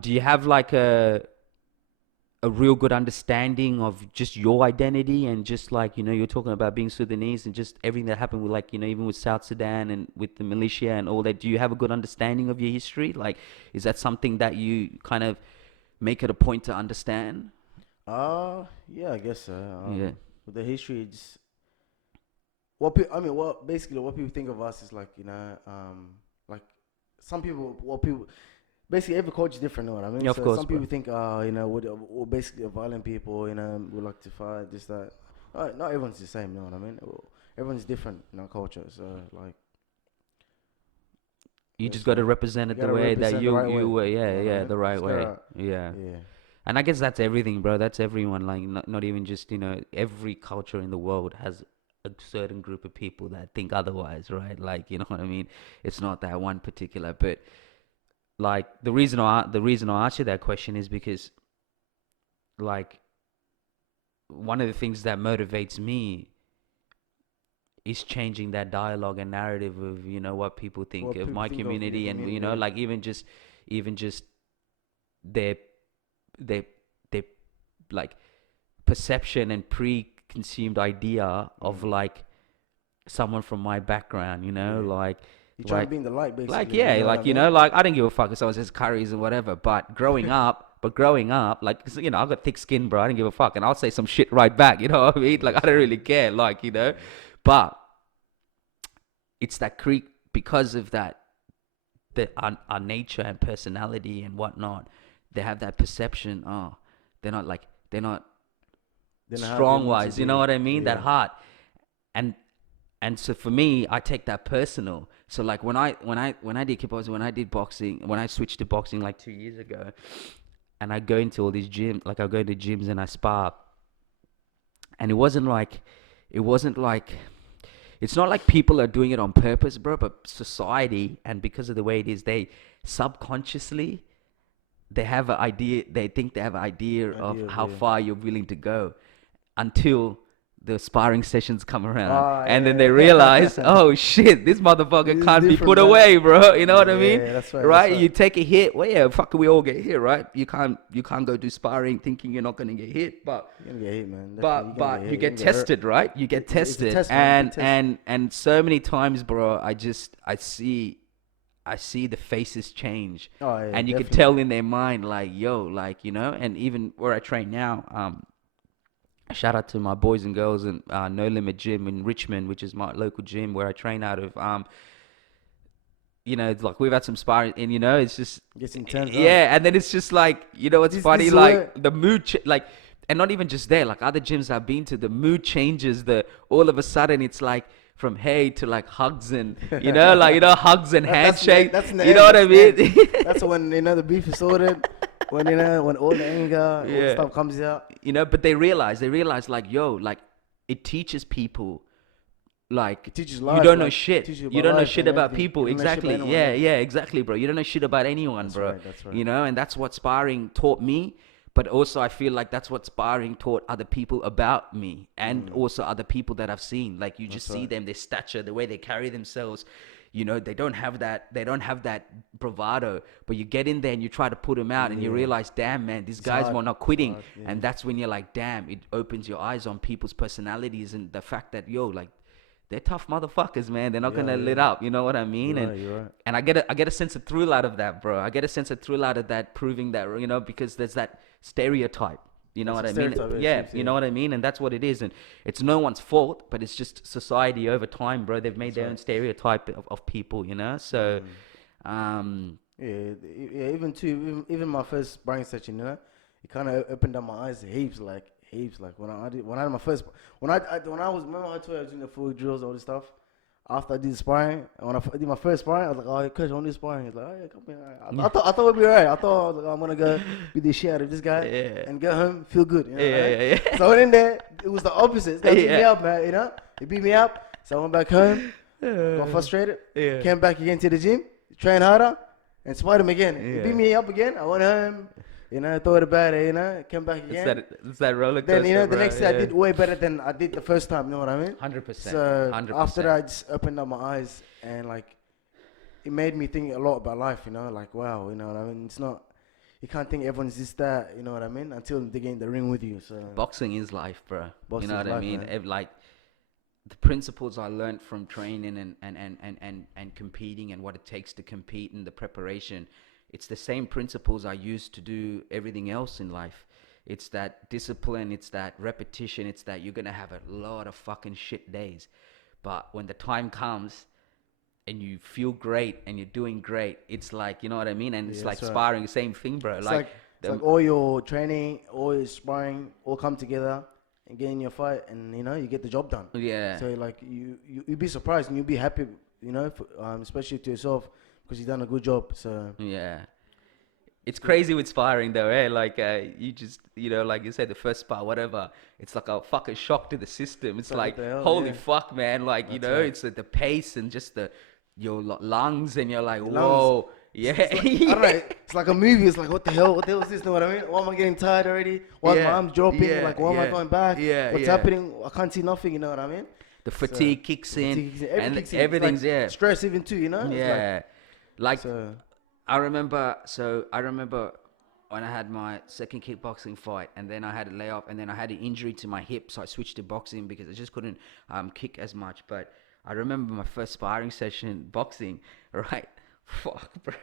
do you have like a real good understanding of just your identity and just like, you know, you're talking about being Sudanese and just everything that happened with, like, you know, even with South Sudan and with the militia and all that. Do you have a good understanding of your history? Like, is that something that you kind of make it a point to understand? Yeah, I guess so. Yeah. With the history, it's what basically what people think of us is like, you know, like some people, what people, basically every culture is different. You know what I mean? Yeah, of So course, some bro. people think, you know, we're basically violent people. You know, we like to fight this that. Not everyone's the same. You know what I mean? Everyone's different in our culture. So like, You just got to represent it the way that you were. Yeah, yeah, the right way. Yeah. Yeah. And I guess that's everything, bro. That's everyone. Like, not even just, every culture in the world has a certain group of people that think otherwise, right? Like, you know what I mean? It's not that one particular. But like, the reason I asked you that question is because, like, one of the things that motivates me is changing that dialogue and narrative of, what people think What of people my think of your community, and community. like, even just their their their like perception and preconceived idea of like someone from my background, Yeah. like You're trying to like be in the light, basically. like You yeah, know what like I mean? like I don't give a fuck if someone says curries or whatever. But growing up, like, 'cause, I've got thick skin, bro. I don't give a fuck, and I'll say some shit right back. You know what I mean? Like, I don't really care, like, but it's that creek because of that, our nature and personality and whatnot. They have that perception. Oh, they're not Then how they strong want to wise. You know be. what I mean? That Yeah. heart. And and so for me, I take that personal. So like when I did kickboxing, when I did boxing, when I switched to boxing like 2 years ago, and I go into all these gyms, like I go to gyms and I spar, and it wasn't like it's not like people are doing it on purpose, bro. But society, and because of the way it is, they subconsciously they have an idea. They think they have an idea of Idea of how yeah. far you're willing to go until the sparring sessions come around, Ah, and then they yeah. realize, oh shit, this motherfucker It's can't be different, put man. away, bro. You know what I mean? Yeah, that's right. Right? That's You right. take a hit. Well, yeah, fuck, we all get hit, right? You can't go do sparring thinking you're not gonna get hit, but You're gonna get hit, man. Definitely. but You're gonna but get you hit. get You're gonna get hurt. tested, right? You get It's a tested, test, man. and It's a test. and so many times, bro. I see the faces change, Oh yeah, and you could definitely. tell in their mind, like, yo, like, and even where I train now, shout out to my boys and girls in No Limit Gym in Richmond, which is my local gym where I train out of. It's like we've had some sparring, and it's just Gets intense, huh? yeah, and then it's just like, what's This funny, is like where the mood, like, and not even just there, like other gyms I've been to, the mood changes. All of a sudden it's like from hey to like hugs and like hugs and handshake. that's in the You know end. what I That's the mean? end. That's when the beef is sorted. When when all the anger, all the Yeah. stuff comes out. But they realize like, yo, like, it teaches people, like, It teaches you life. don't know Like, shit. teaches you You about don't know life shit and about everything. people. You don't know shit about Exactly. anyone, Yeah, yeah. yeah, exactly, bro. You don't know shit about anyone, That's bro. right. That's right. And that's what sparring taught me. But also, I feel like that's what sparring taught other people about me, and also other people that I've seen. Like, you just That's see right. them, their stature, the way they carry themselves. They don't have that. They don't have that bravado. But you get in there and you try to put them out, and you Yeah. realize, damn, man, these It's guys hard. were not It's quitting. hard, yeah. And that's when you're like, damn, it opens your eyes on people's personalities and the fact that, yo, like, they're tough motherfuckers, man. They're not Yeah, gonna let yeah. up. You know what I mean? You're right. You're right. And I get a sense of thrill out of that, bro. I get a sense of thrill out of that, proving that, because there's that stereotype. You know That's what a I mean? stereotype, Yeah, yes, you yeah. know what I mean? And that's what it is. And it's no one's fault, but it's just society over time, bro. They've made That's their right. own stereotype of people, So, Yeah, yeah. Even too, even my first sparring session, it kind of opened up my eyes heaps, like when I had my first when I was remember I told you I was doing the full drills, all this stuff. After I did sparring, and when I did my first sparring, I was like, "Oh, coach, I want to do sparring." He's like, "Oh yeah, come here." I thought it'd be alright. I thought I was like, I'm gonna go beat the shit out of this guy Yeah. and get home, feel good. You know, Yeah, right? yeah, yeah. So I went in there. It was the opposite. This guy beat me Yeah. up, man. He beat me up. So I went back home, got frustrated. Yeah. Came back again to the gym, train harder, and spied him again. He Yeah. beat me up again. I went home, thought about it, came back again. It's that roller coaster, Then, the bro, next day I yeah. did way better than I did the first time, you know what I mean? 100%. So 100%. after that, I just opened up my eyes and like, it made me think a lot about life, like, wow, you know what I mean? It's not, you can't think everyone's just that, you know what I mean? Until they get in the ring with you, so. Boxing is life, bro. Boxing You know is what I life, mean? man. Like, the principles I learned from training and competing, and what it takes to compete, and the preparation, it's the same principles I use to do everything else in life. It's that discipline, it's that repetition, it's that you're gonna have a lot of fucking shit days. But when the time comes and you feel great and you're doing great, it's like, you know what I mean? And it's Yeah, like that's right. sparring, same thing, bro. It's Like, it's like all your training, all your sparring, all come together and get in your fight, and you get the job done. yeah. So like you'd be surprised and you'd be happy, especially to yourself, because you done a good job. So Yeah. It's crazy with sparring though, eh? Like you just, like you said, the first spar, whatever. It's like a fucking shock to the system. It's it's like what like, the hell? holy Yeah, fuck, man! Like that's right. it's the pace and just your lungs, and you're like, Your lungs. whoa, yeah, It's like I don't know. It's like a movie. It's like what the hell? What the hell is this? Know what I mean? Why am I getting tired already? Why is my yeah, arms dropping? yeah, Like why am I yeah, going back? yeah, What's yeah. happening? I can't see nothing. You know what I mean? The So fatigue kicks the in, fatigue kicks in. Everything and kicks in. It's everything's like stress even too. You know? It's yeah. Like so. I remember, when I had my second kickboxing fight, and then I had a layoff, and then I had an injury to my hip, so I switched to boxing because I just couldn't kick as much. But I remember my first sparring session boxing, right? Fuck, bro.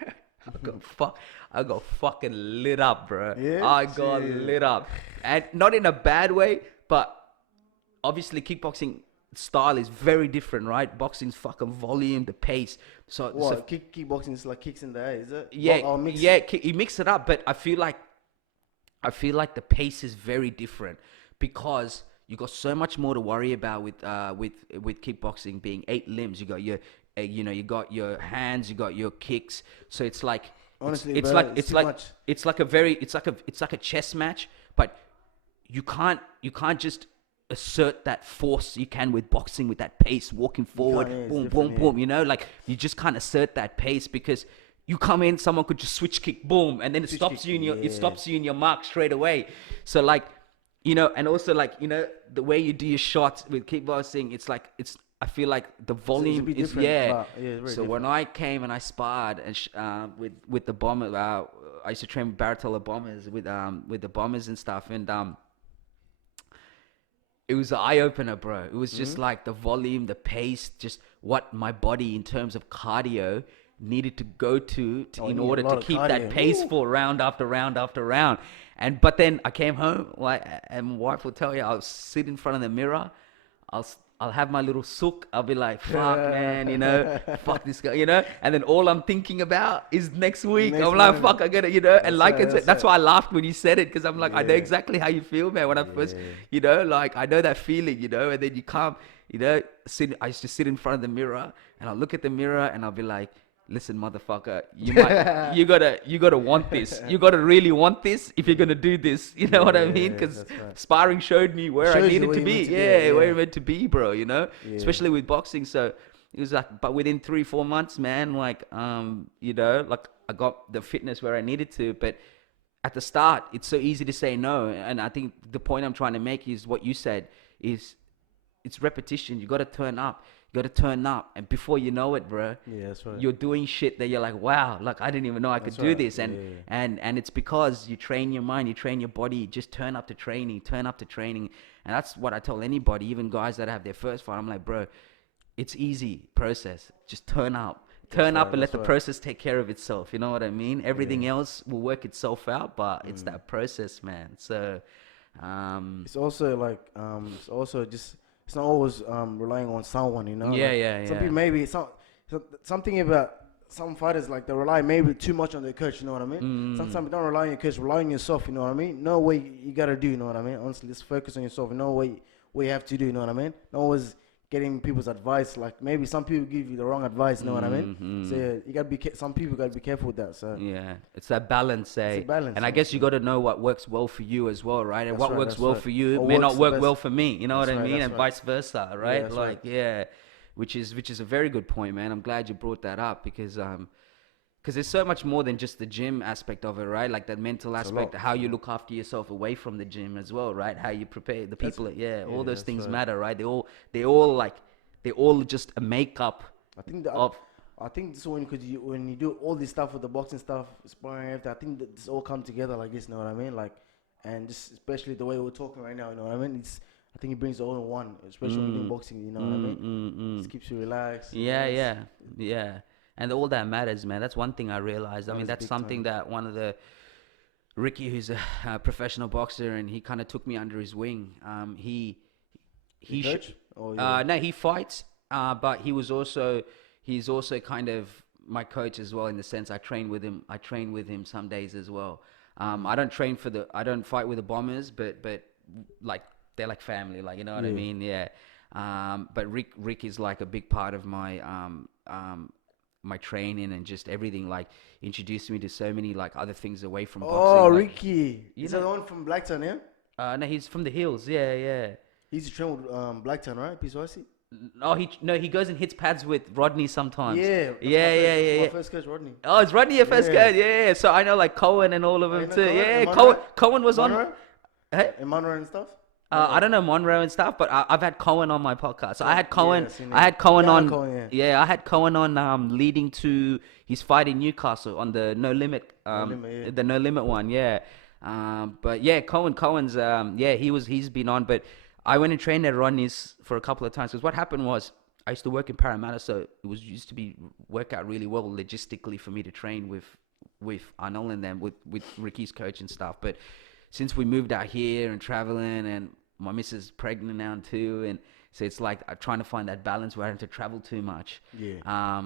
I got fucking lit up, bro. Yeah? I got Shit. lit up. And not in a bad way, but obviously kickboxing style is very different, right? Boxing's fucking volume, the pace. So What kickboxing is like kicks in the air, is it? yeah, Or mix yeah, you mix it up, but I feel like the pace is very different because you got so much more to worry about with kickboxing being 8 limbs. You got your you got your hands, you got your kicks. So it's like Honestly, it's bro, like it's it's too like much. it's like a chess match, but you can't just assert that force you can with boxing, with that pace, walking forward, can't, yeah, it's boom, boom, different, boom. Like you just can't assert that pace because you come in, someone could just switch kick, boom, and then it Switch stops kick, you in your it yeah. stops you in your mark straight away. So like, and also like the way you do your shots with kickboxing, I feel like the It's a volume bit is different, yeah. but yeah, it's very So when different. I came and I sparred and with the bomber, I used to train with Baratola bombers with the bombers and stuff, and it was an eye opener, bro. It was just like the volume, the pace, just what my body in terms of cardio needed to go to Oh, in you need a order lot to of keep that cardio. pace Woo. for round after round after round. But then I came home, like, and my wife will tell you, I'll sit in front of the mirror, I'll have my little sook. I'll be like, fuck, man, fuck this guy, and then all I'm thinking about is next week. Next I'm like, morning. fuck, I gotta, and That's like right, I said, that's that's right. why I laughed when you said it, because I'm like, I know Yeah. exactly how you feel, man. When I first, Yeah. like, I know that feeling, and then you come, I used to sit in front of the mirror, and I'll look at the mirror, and I'll be like, listen, motherfucker, you gotta want this. You gotta really want this if you're gonna do this. You know what I mean? Yeah, Because that's right. sparring showed me where I Shows you needed where to you be. meant to be Yeah, at, where yeah. you meant to be, bro. Yeah. Especially with boxing. So it was like, but within 3-4 months, man, like, like I got the fitness where I needed to, but at the start, it's so easy to say no. And I think the point I'm trying to make is what you said is it's repetition. You got to turn up. You got to turn up. And before you know it, bro, Yeah, that's right. you're doing shit that you're like, wow, like I didn't even know I could That's do right, this. yeah. And it's because you train your mind, you train your body, just turn up to training. And that's what I tell anybody, even guys that have their first fight. I'm like, bro, it's easy process. Just turn up. Turn up right, and let that's the right. process take care of itself. You know what I mean? Everything Yeah. else will work itself out, but it's that process, man. So, It's also like it's also just it's not always relying on someone, yeah, like, yeah, some yeah. people maybe something about some fighters, like they rely maybe too much on their coach, you know what I mean? Sometimes don't rely on your coach, rely on yourself, you know what I mean? Know what you gotta do, you know what I mean? Honestly, just focus on yourself, know what you have to do, you know what I mean? Not always getting people's advice, like maybe some people give you the wrong advice, you know what I mean? So yeah, you gotta be some people gotta be careful with that. So Yeah, it's that balance, eh? it's a balance, And I guess you honestly. got to know what works well for you as well, right? And That's what right, works that's well right. for you What may works not the work best. well for me. You know what That's I right, mean? that's And right. vice versa, Yeah, right? that's Like, right. yeah, which is a very good point, man. I'm glad you brought that up because there's so much more than just the gym aspect of it, right? Like that mental It's a aspect, lot, how it's a you lot. look after yourself away from the gym as well, right? How you prepare the That's people, all yeah, those that's things right. matter, right? They're all just a makeup I think that of I think this one because when you do all this stuff with the boxing stuff, sparring, everything, I think that this all come together like this. You know what I mean? Like, and just especially the way we're talking right now. You know what I mean? I think it brings it all in one, especially when you're doing boxing. You know what I mean? Just keeps you relaxed. Yeah, it's- yeah, yeah. And all that matters, man. That's one thing I realized. I mean, Matters that's big something time. that one of the Ricky, who's a professional boxer, and he kind of took me under his wing. He Your sh- coach? Oh yeah. no, he fights, but he's also kind of my coach as well in the sense I train with him. I train with him some days as well. I don't fight with the bombers, but like they're like family, like you know what I Yeah. mean? Yeah. But Rick is like a big part of my my training and just everything. Like introduced me to so many like other things away from Oh, boxing. Like, Ricky. you Is know, that the one from Blacktown, yeah? no, he's from the hills. Yeah, yeah. He used to train with Blacktown, right? PCYC? Oh, he goes and hits pads with Rodney sometimes. Yeah, Yeah. my first coach, Rodney. Oh, it's Rodney your first Yeah. coach? Yeah. So I know like Cohen and all of Oh, you them know too. Cohen? Yeah, And Cohen. Monroe? Cohen was on. Monroe? Hey, And Monroe and stuff? I don't know Monroe and stuff, but I've had Cohen on my podcast. So I had Cohen. Yeah, seen I it. had Cohen Yeah, on. Cohen, yeah. Yeah, I had Cohen on. Leading to his fight in Newcastle on the No Limit. Limit, yeah. The No Limit one. Yeah. But yeah, Cohen's. Yeah, he's been on, but I went and trained at Rodney's for a couple of times because what happened was I used to work in Parramatta, so it was used to be work out really well logistically for me to train with Arnold and them with Ricky's coach and stuff. But since we moved out here and traveling, and my missus is pregnant now too, and so it's like trying to find that balance where I don't have to travel too much. Yeah.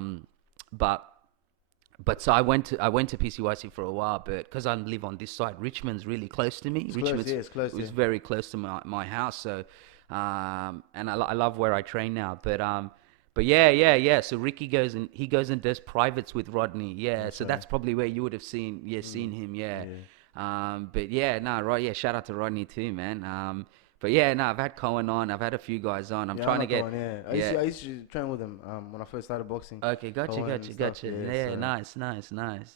But so I went to PCYC for a while, but because I live on this side, Richmond's really close to me. It's close. It was very close to my house, so and I love where I train now. But yeah. So Ricky goes and does privates with Rodney. Yeah, so that's probably where you would have seen him. Yeah. But yeah, no, right. Yeah, shout out to Rodney too, man. But yeah, no, I've had Cohen on. I've had a few guys on. I'm trying to get. Cohen, yeah. I used to train with him when I first started boxing. Okay, gotcha. Yeah, so nice.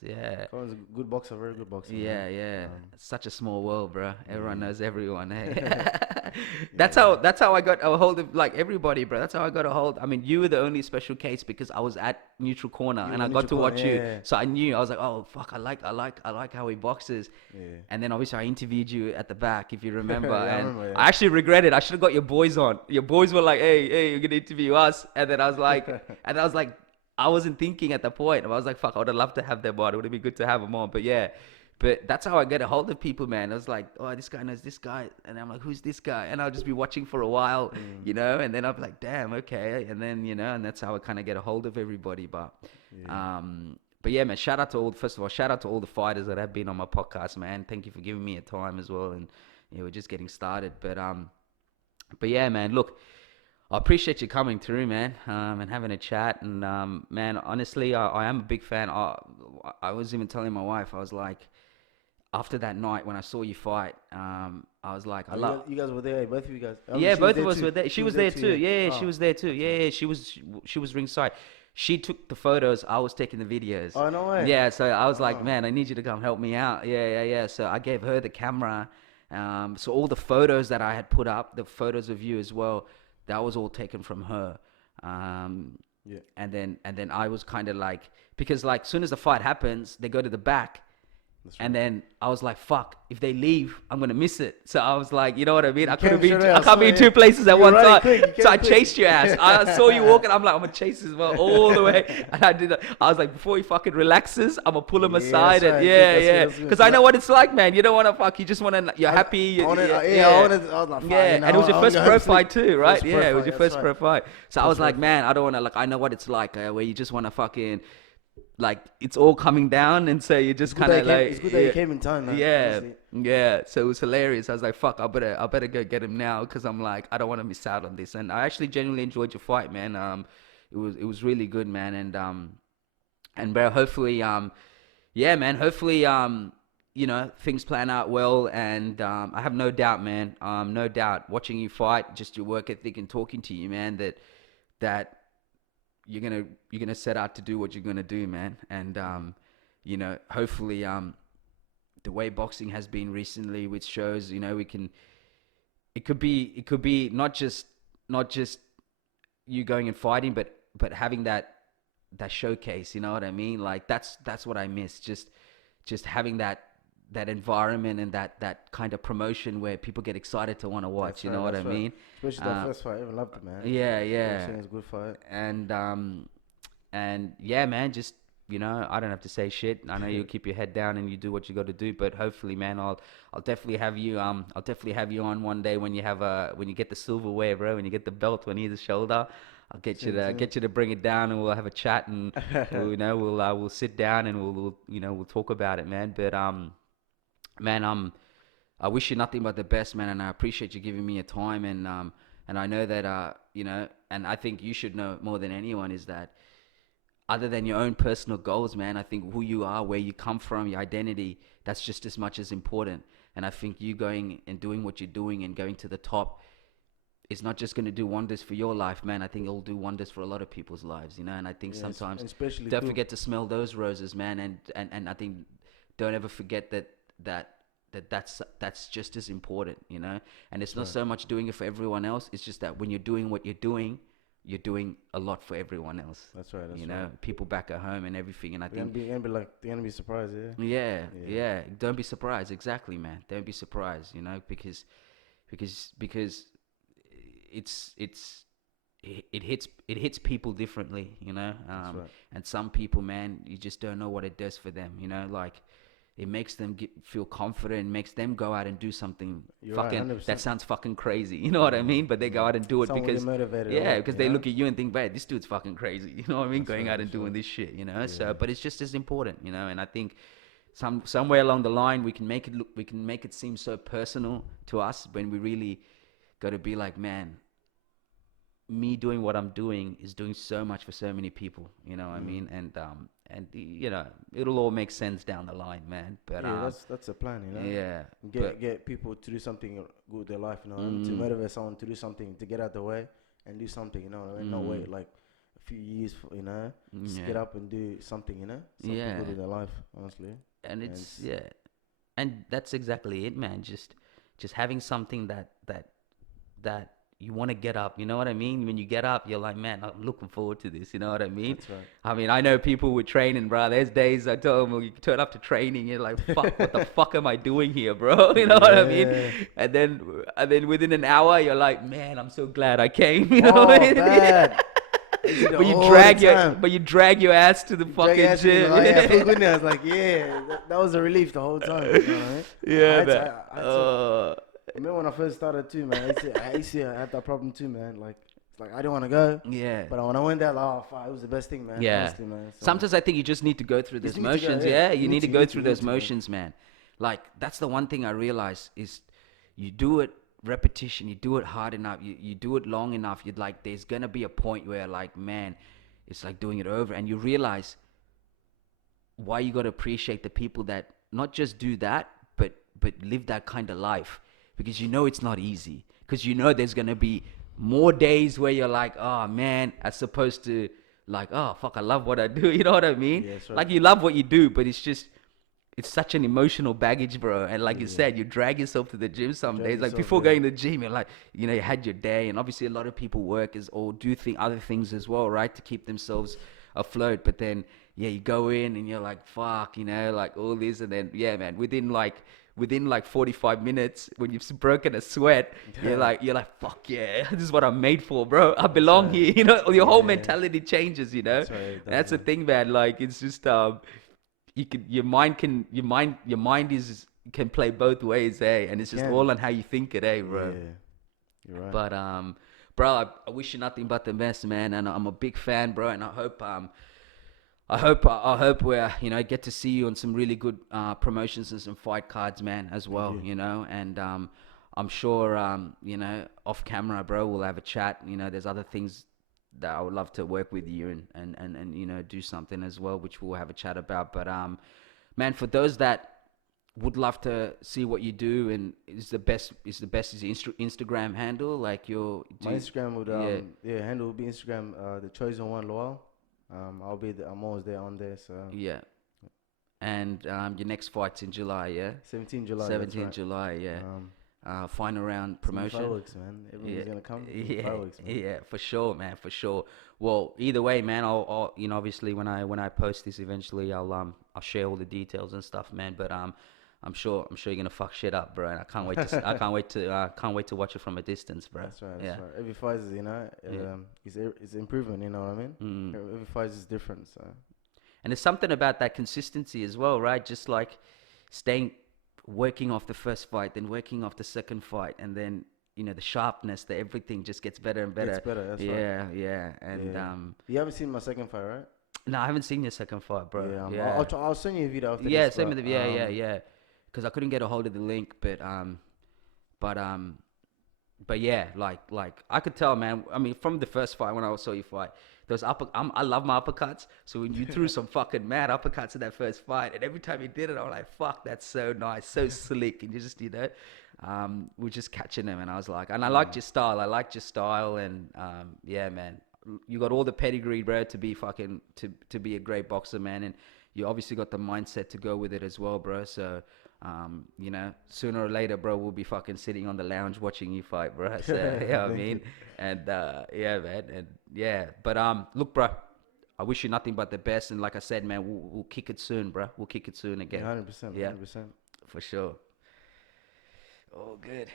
Yeah. Cohen's a good boxer, very good boxer. Yeah. It's such a small world, bro. Everyone knows everyone. Hey? That's how I got a hold of like everybody, bro. That's how I got a hold. I mean, you were the only special case because I was at Neutral Corner and I got to watch you, so I knew. I was like, oh fuck, I like how he boxes. Yeah. And then obviously I interviewed you at the back, if you remember. I and remember, yeah. I actually regret it. I should have got your boys on. Your boys were like, hey, you're gonna interview us. And then I was like, I wasn't thinking at the point. I was like, fuck, I would have loved to have them on. It would have been good to have them on. But yeah, but that's how I get a hold of people, man. I was like, oh, this guy knows this guy. And I'm like, who's this guy? And I'll just be watching for a while, you know, and then I'll be like, damn, okay. And then, you know, and that's how I kind of get a hold of everybody. But yeah, man, shout out to all the fighters that have been on my podcast, man. Thank you for giving me a time as well. And yeah, we're just getting started. But yeah, man, look, I appreciate you coming through, man, and having a chat. And man, honestly, I am a big fan. I was even telling my wife, I was like, after that night when I saw you fight, I was like, You guys were there, both of you guys. Yeah, both of us were there. She was there too. Yeah, Oh. she was there too. Yeah, she was ringside. She took the photos. I was taking the videos. Oh, no way. Yeah, so I was like, man, I need you to come help me out. Yeah. So I gave her the camera. So all the photos that I had put up, the photos of you as well, that was all taken from her. Yeah. And then I was kind of like, because like soon as the fight happens, they go to the back. And then I was like, fuck, if they leave, I'm going to miss it. So I was like, you know what I mean? I can't be in two places at one time. So I chased your ass. I saw you walking. I'm like, I'm going to chase as well all the way. And I did that. I was like, before he fucking relaxes, I'm going to pull him aside. That's And right. Because I know what it's like, man. You don't want to fuck. You just want to, you're happy. I was like, fine, And it was your first pro fight too, right? Yeah, it was your first right. pro fight. So I was like, man, I don't want to, like, I know what it's like where you just want to fucking, like, it's all coming down, and so you just kind of like, it's good that you came in time, man. Yeah. So it was hilarious. I was like, fuck, I better go get him now, because I'm like, I don't want to miss out on this. And I actually genuinely enjoyed your fight, man. It was really good, man. And bro, hopefully, yeah, man, hopefully, you know, things plan out well. And I have no doubt, man, no doubt, watching you fight, just your work ethic and talking to you, man, that you're gonna set out to do what you're gonna do, man. And you know, hopefully, the way boxing has been recently, which shows, you know, it could be not just you going and fighting, but having that showcase, you know what I mean? Like that's what I miss, just having that environment and that kind of promotion where people get excited to want to watch. You know what I mean? Especially that first fight, I even loved it, man. Yeah. It's a good fight. And yeah, man, just, you know, I don't have to say shit. I know you'll keep your head down and you do what you got to do. But hopefully, man, I'll definitely have you. I'll definitely have you on one day when you get the silverware, bro. When you get the belt on either shoulder. I'll get you to bring it down, and we'll have a chat, and we'll sit down and we'll talk about it, man. But man, I wish you nothing but the best, man, and I appreciate you giving me your time, and I know that you know, and I think you should know more than anyone is that other than your own personal goals, man, I think who you are, where you come from, your identity, that's just as much as important. And I think you going and doing what you're doing and going to the top is not just going to do wonders for your life, man. I think it'll do wonders for a lot of people's lives, you know. And I think sometimes especially don't forget to smell those roses, man. And I think don't ever forget that's just as important, you know. And it's not so much doing it for everyone else. It's just that when you're doing what you're doing a lot for everyone else. That's right. That's you know, right. people back at home and everything. And I think They're gonna be surprised, yeah. yeah. Don't be surprised. Exactly, man. Don't be surprised. You know, because it hits people differently. You know, That's right. and some people, man, you just don't know what it does for them. You know, like it makes them feel confident, makes them go out and do something. You're right, fucking 100%. that sounds fucking crazy. You know what I mean? But they go out and do it Someone because get motivated, yeah, right, because you they know? look at you and think, "Man, this dude's fucking crazy." You know what I mean? That's Going right, out and that's doing right. this shit. You know. Yeah. So, but it's just as important. You know, and I think somewhere along the line we can make it seem so personal to us when we really got to be like, man, me doing what I'm doing is doing so much for so many people, you know what I mean? And you know, it'll all make sense down the line, man. But Yeah, that's a plan, you know. yeah, Get people to do something good with their life, you know, to motivate someone to do something, to get out the way and do something, you know. And not wait like a few years, you know. Just get up and do something, you know. Something good with their life, honestly. and it's and that's exactly it, man. Just having something that you want to get up, you know what I mean? When you get up, you're like, man, I'm looking forward to this, you know what I mean? That's right. I mean, I know people with training, bro. There's days I tell them, well, you turn up to training, you're like, fuck, what the fuck am I doing here, bro? You know what I mean? And then within an hour, you're like, man, I'm so glad I came, you know what I mean? Bad. But you drag your ass to the fucking gym. Like, yeah, I feel good now. I was like, yeah, that was a relief the whole time. You know what I mean? Yeah, man. I man. remember when I first started too, man. I used to have that problem too, man. Like, it's like I didn't want to go. Yeah. But when I went there, like, oh, fuck, it was the best thing, man. Yeah. Honestly, man. So, Sometimes I think you just need to go through those need to go, motions. yeah. Yeah, you need to go through those man. motions, man. Like that's the one thing I realize is you do it repetition, you do it hard enough, you do it long enough, you'd like there's gonna be a point where like, man, it's like doing it over and you realize why you gotta appreciate the people that not just do that, but live that kind of life. Because you know it's not easy. Because you know there's gonna be more days where you're like, oh man, as opposed to like, oh fuck, I love what I do. You know what I mean? Yeah, that's right. Like you love what you do, but it's such an emotional baggage, bro. And like you said, you drag yourself to the gym some days. Like before going to the gym, you're like, you know, you had your day, and obviously a lot of people work or do other things as well, right, to keep themselves afloat. But then, yeah, you go in and you're like, fuck, you know, like all this, and then yeah, man, within like 45 minutes, when you've broken a sweat, you're like, fuck yeah, this is what I'm made for, bro. I belong here. You know, your whole mentality changes. You know, that's the thing, man. Like it's just your mind can play both ways, eh? And it's just all on how you think it, eh, bro? Yeah, you're right. But bro, I wish you nothing but the best, man. And I'm a big fan, bro. And I hope we're, you know, get to see you on some really good promotions and some fight cards, man, as well, you know. And I'm sure, you know, off camera, bro, we'll have a chat. You know, there's other things that I would love to work with you and you know, do something as well, which we'll have a chat about. But man, for those that would love to see what you do, and is the best is your Instagram handle, like your my Instagram would handle would be Instagram the chosen one Lual. I'm always there on there, so yeah. And your next fight's in July, yeah? 17 July. 17 right. July, yeah. Final round promotion. Fireworks, man. Everyone's gonna come. Fireworks, man. Yeah, for sure, man, for sure. Well, either way, man, I'll you know, obviously when I post this eventually, I'll share all the details and stuff, man. But I'm sure you're gonna fuck shit up, bro. And I can't wait to watch it from a distance, bro. That's right. That's right. Every fight is, you know, it's improvement. You know what I mean? Every fight is different. So. And there's something about that consistency as well, right? Just like working off the first fight, then working off the second fight, and then, you know, the sharpness, the everything just gets better and better. It's better, that's right. Yeah. And you haven't seen my second fight, right? No, I haven't seen your second fight, bro. Yeah. I'll send you a video after this. Yeah, send me the yeah. Because I couldn't get a hold of the link, but yeah, like I could tell, man. I mean, from the first fight when I saw you fight, those I love my uppercuts. So when you threw some fucking mad uppercuts in that first fight, and every time you did it, I was like, fuck, that's so nice, so slick, and you just, we're just catching them, and I was like, and I liked your style. I liked your style, and yeah, man, you got all the pedigree, bro, to be fucking to be a great boxer, man, and you obviously got the mindset to go with it as well, bro. So. Sooner or later, bro, we'll be fucking sitting on the lounge watching you fight, bro. So, yeah, I mean, and yeah, man, and yeah, but look, bro, I wish you nothing but the best, and like I said, man, we'll kick it soon, bro. We'll kick it soon again. 100%, Yeah, 100%. for sure. Oh, good.